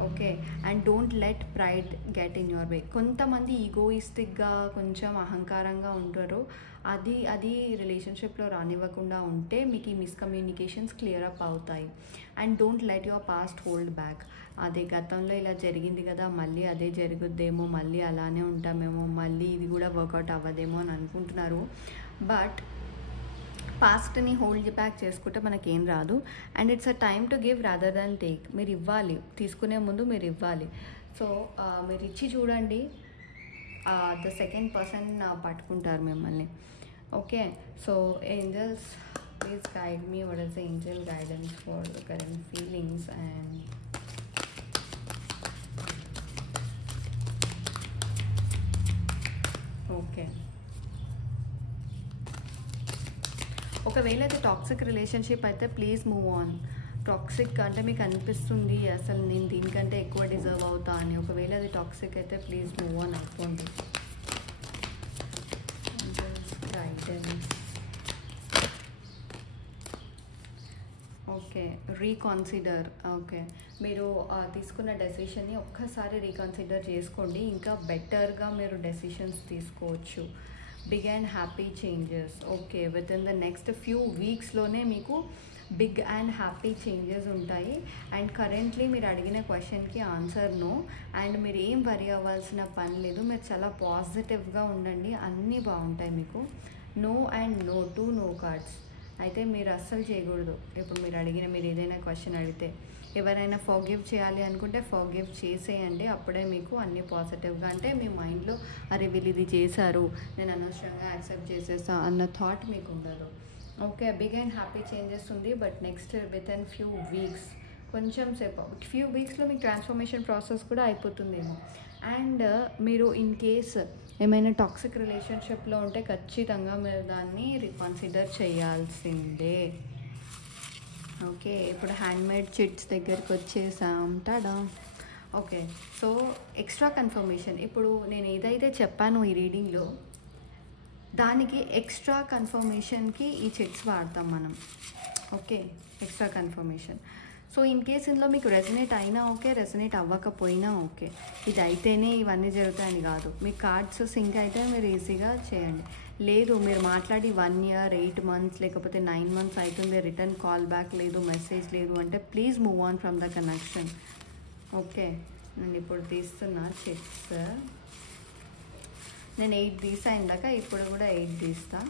Okay, and don't let pride get in your way. కొంతమంది ఈగోయిస్టిక్గా కొంచెం అహంకారంగా ఉంటారు. అది రిలేషన్షిప్లో రానివ్వకుండా ఉంటే మీకు ఈ మిస్కమ్యూనికేషన్స్ క్లియర్ అప్ అవుతాయి. And don't let your past hold back. అదే గతంలో ఇలా జరిగింది కదా, మళ్ళీ అదే జరుగుద్దేమో, మళ్ళీ అలానే ఉంటామేమో, మళ్ళీ ఇది కూడా వర్కౌట్ అవ్వదేమో అని అనుకుంటున్నారు. బట్ పాస్ట్ని హోల్డ్ బ్యాక్ చేసుకుంటే మనకేం రాదు. And it's a time to give rather than take. మీరు ఇవ్వాలి, తీసుకునే ముందు మీరు ఇవ్వాలి. సో మీరు ఇచ్చి చూడండి, ద సెకండ్ పర్సన్ పట్టుకుంటారు మిమ్మల్ని. Okay, so angels please guide me. What is the Angel guidance for the current feelings? And okay, ఒకవేళ అది టాక్సిక్ రిలేషన్షిప్ అయితే ప్లీజ్ మూవ్ ఆన్. టాక్సిక్ అంటే మీకు అనిపిస్తుంది అసలు నేను దీనికంటే ఎక్కువ డిజర్వ్ అవుతా అని. ఒకవేళ అది టాక్సిక్ అయితే ప్లీజ్ మూవ్ ఆన్ అయిపోండి. గైడెన్స్. Okay, reconsider. ఓకే, మీరు తీసుకున్న డెసిషన్ని ఒక్కసారి రీకన్సిడర్ చేసుకోండి. ఇంకా బెటర్గా మీరు డెసిషన్స్ తీసుకోవచ్చు. Big and happy changes. Okay, within the next few వీక్స్లోనే మీకు బిగ్ అండ్ హ్యాపీ చేంజెస్ ఉంటాయి. అండ్ కరెంట్లీ మీరు అడిగిన క్వశ్చన్కి ఆన్సర్ నో. అండ్ మీరు ఏం వరీ అవ్వాల్సిన పని లేదు. మీరు చాలా పాజిటివ్గా ఉండండి, అన్నీ బాగుంటాయి మీకు. No and no, 2 no cards అయితే మీరు అస్సలు చేయకూడదు. ఇప్పుడు మీరు ఏదైనా క్వశ్చన్ అడిగితే, ఎవరైనా ఫర్గివ్ చేయాలి అనుకుంటే ఫర్గివ్ చేసేయండి. అప్పుడే మీకు అన్ని పాజిటివ్గా, అంటే మీ మైండ్లో అరే వీళ్ళు ఇది చేశారు, నేను అనవసరంగా యాక్సెప్ట్ చేసేస్తా అన్న థాట్ మీకు ఉండదు. Okay, big and happy changes ఉంది. But next within few weeks, కొంచెం సేపు, ఫ్యూ వీక్స్లో మీకు ట్రాన్స్ఫర్మేషన్ ప్రాసెస్ కూడా అయిపోతుందేమో. అండ్ మీరు ఇన్ కేస్ ఏమైనా టాక్సిక్ రిలేషన్షిప్లో ఉంటే ఖచ్చితంగా మీరు దాన్ని రీకన్సిడర్ చేయాల్సిందే. ఓకే, ఇప్పుడు హ్యాండ్మేడ్ చిట్స్ దగ్గరికి వచ్చేసాం. Tada. Okay, so extra confirmation. ఇప్పుడు నేను ఏదైతే చెప్పానో ఈ రీడింగ్లో, దానికి ఎక్స్ట్రా కన్ఫర్మేషన్కి ఈ చిట్స్ వాడతాం మనం. Okay, extra confirmation. So in case ఇందులో మీకు రెజనేట్ అయినా ఓకే, రెజనేట్ అవ్వకపోయినా ఓకే. ఇది అయితేనే ఇవన్నీ జరుగుతాయని కాదు. మీ కార్డ్స్ సింక్ అయితే మీరు ఈజీగా చేయండి. లేదు మీరు మాట్లాడి 1 year 8 months లేకపోతే 9 months అవుతుంది, రిటర్న్ కాల్ బ్యాక్ లేదు, మెసేజ్ లేదు అంటే please move on from the connection. Okay, నేను ఇప్పుడు తీస్తున్నా చిట్స్. నేను 8 తీసా ఇందాక, ఇప్పుడు కూడా 8 తీస్తా.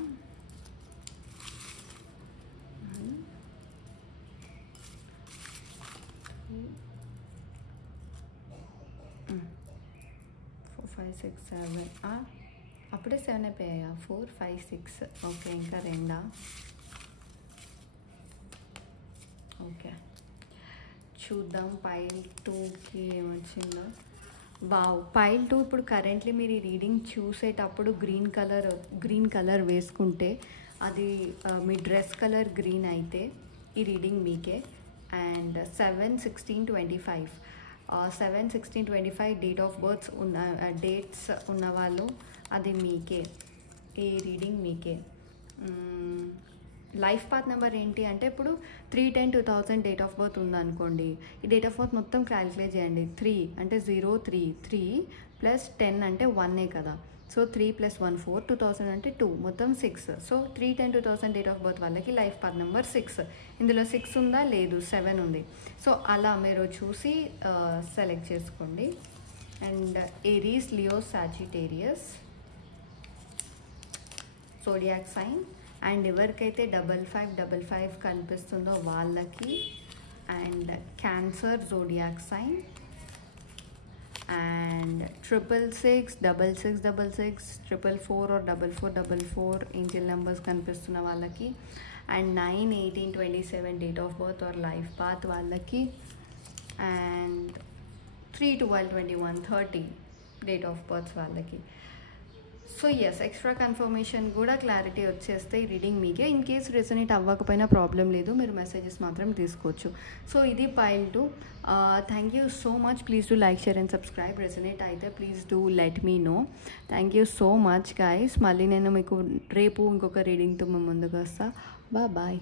4 5 6 7. అప్పుడే 7 అయిపోయాయా? 4 5 6. ఓకే, ఇంకా 2. ఓకే, చూద్దాం పైల్ 2కి ఏమొచ్చిందో. వావ్, పైల్ 2 ఇప్పుడు కరెంట్లీ మీరు ఈ రీడింగ్ చూసేటప్పుడు గ్రీన్ కలర్ వేసుకుంటే, అది మీ డ్రెస్ కలర్ గ్రీన్ అయితే ఈ రీడింగ్ మీకే. అండ్ 7/16/25 7/16/25 డేట్ ఆఫ్ బర్త్స్ ఉన్న డేట్స్ ఉన్నవాళ్ళు అది మీకే, ఈ రీడింగ్ మీకే. లైఫ్ పాత్ నెంబర్ ఏంటి అంటే, ఇప్పుడు 3/10/2000 డేట్ ఆఫ్ బర్త్ ఉందనుకోండి, ఈ డేట్ ఆఫ్ బర్త్ మొత్తం క్యాలిక్యులేట్ చేయండి. 3 అంటే 0 3 3 + 10 అంటే 1 కదా. సో 3 + 1 4, 2000 అంటే 2, మొత్తం 6. సో 3/10/2000 డేట్ ఆఫ్ బర్త్ వాళ్ళకి లైఫ్ పాత్ నెంబర్ 6. ఇందులో 6 ఉందా? లేదు, 7 ఉంది. సో అలా మీరు చూసి సెలెక్ట్ చేసుకోండి. And Aries, Leo, Sagittarius zodiac sign. And ఎవరికైతే 5555 కనిపిస్తుందో వాళ్ళకి and Cancer zodiac sign, and 666, 6666, 444 or 4444 angel numbers కనిపిస్తున్న వాళ్ళకి, and 9/18/27 date of birth are life path వాళ్ళకి, అండ్ 3/12/21 డేట్ ఆఫ్ బర్త్ వాళ్ళకి. సో ఎస్, ఎక్స్ట్రా కన్ఫర్మేషన్ కూడా clarity వచ్చేస్తే ఈ రీడింగ్ మీకే. ఇన్ కేస్ రెసనేట్ అవ్వకపోయినా ప్రాబ్లం లేదు, మీరు మెసేజెస్ మాత్రం తీసుకోవచ్చు. సో ఇది pile 2. Thank you so much. Please do like, share and subscribe. Resonate అయితే please do let me know. Thank you so much guys. మళ్ళీ నేను మీకు రేపు ఇంకొక రీడింగ్తో మేము ముందుకు వస్తాను. బాయ్.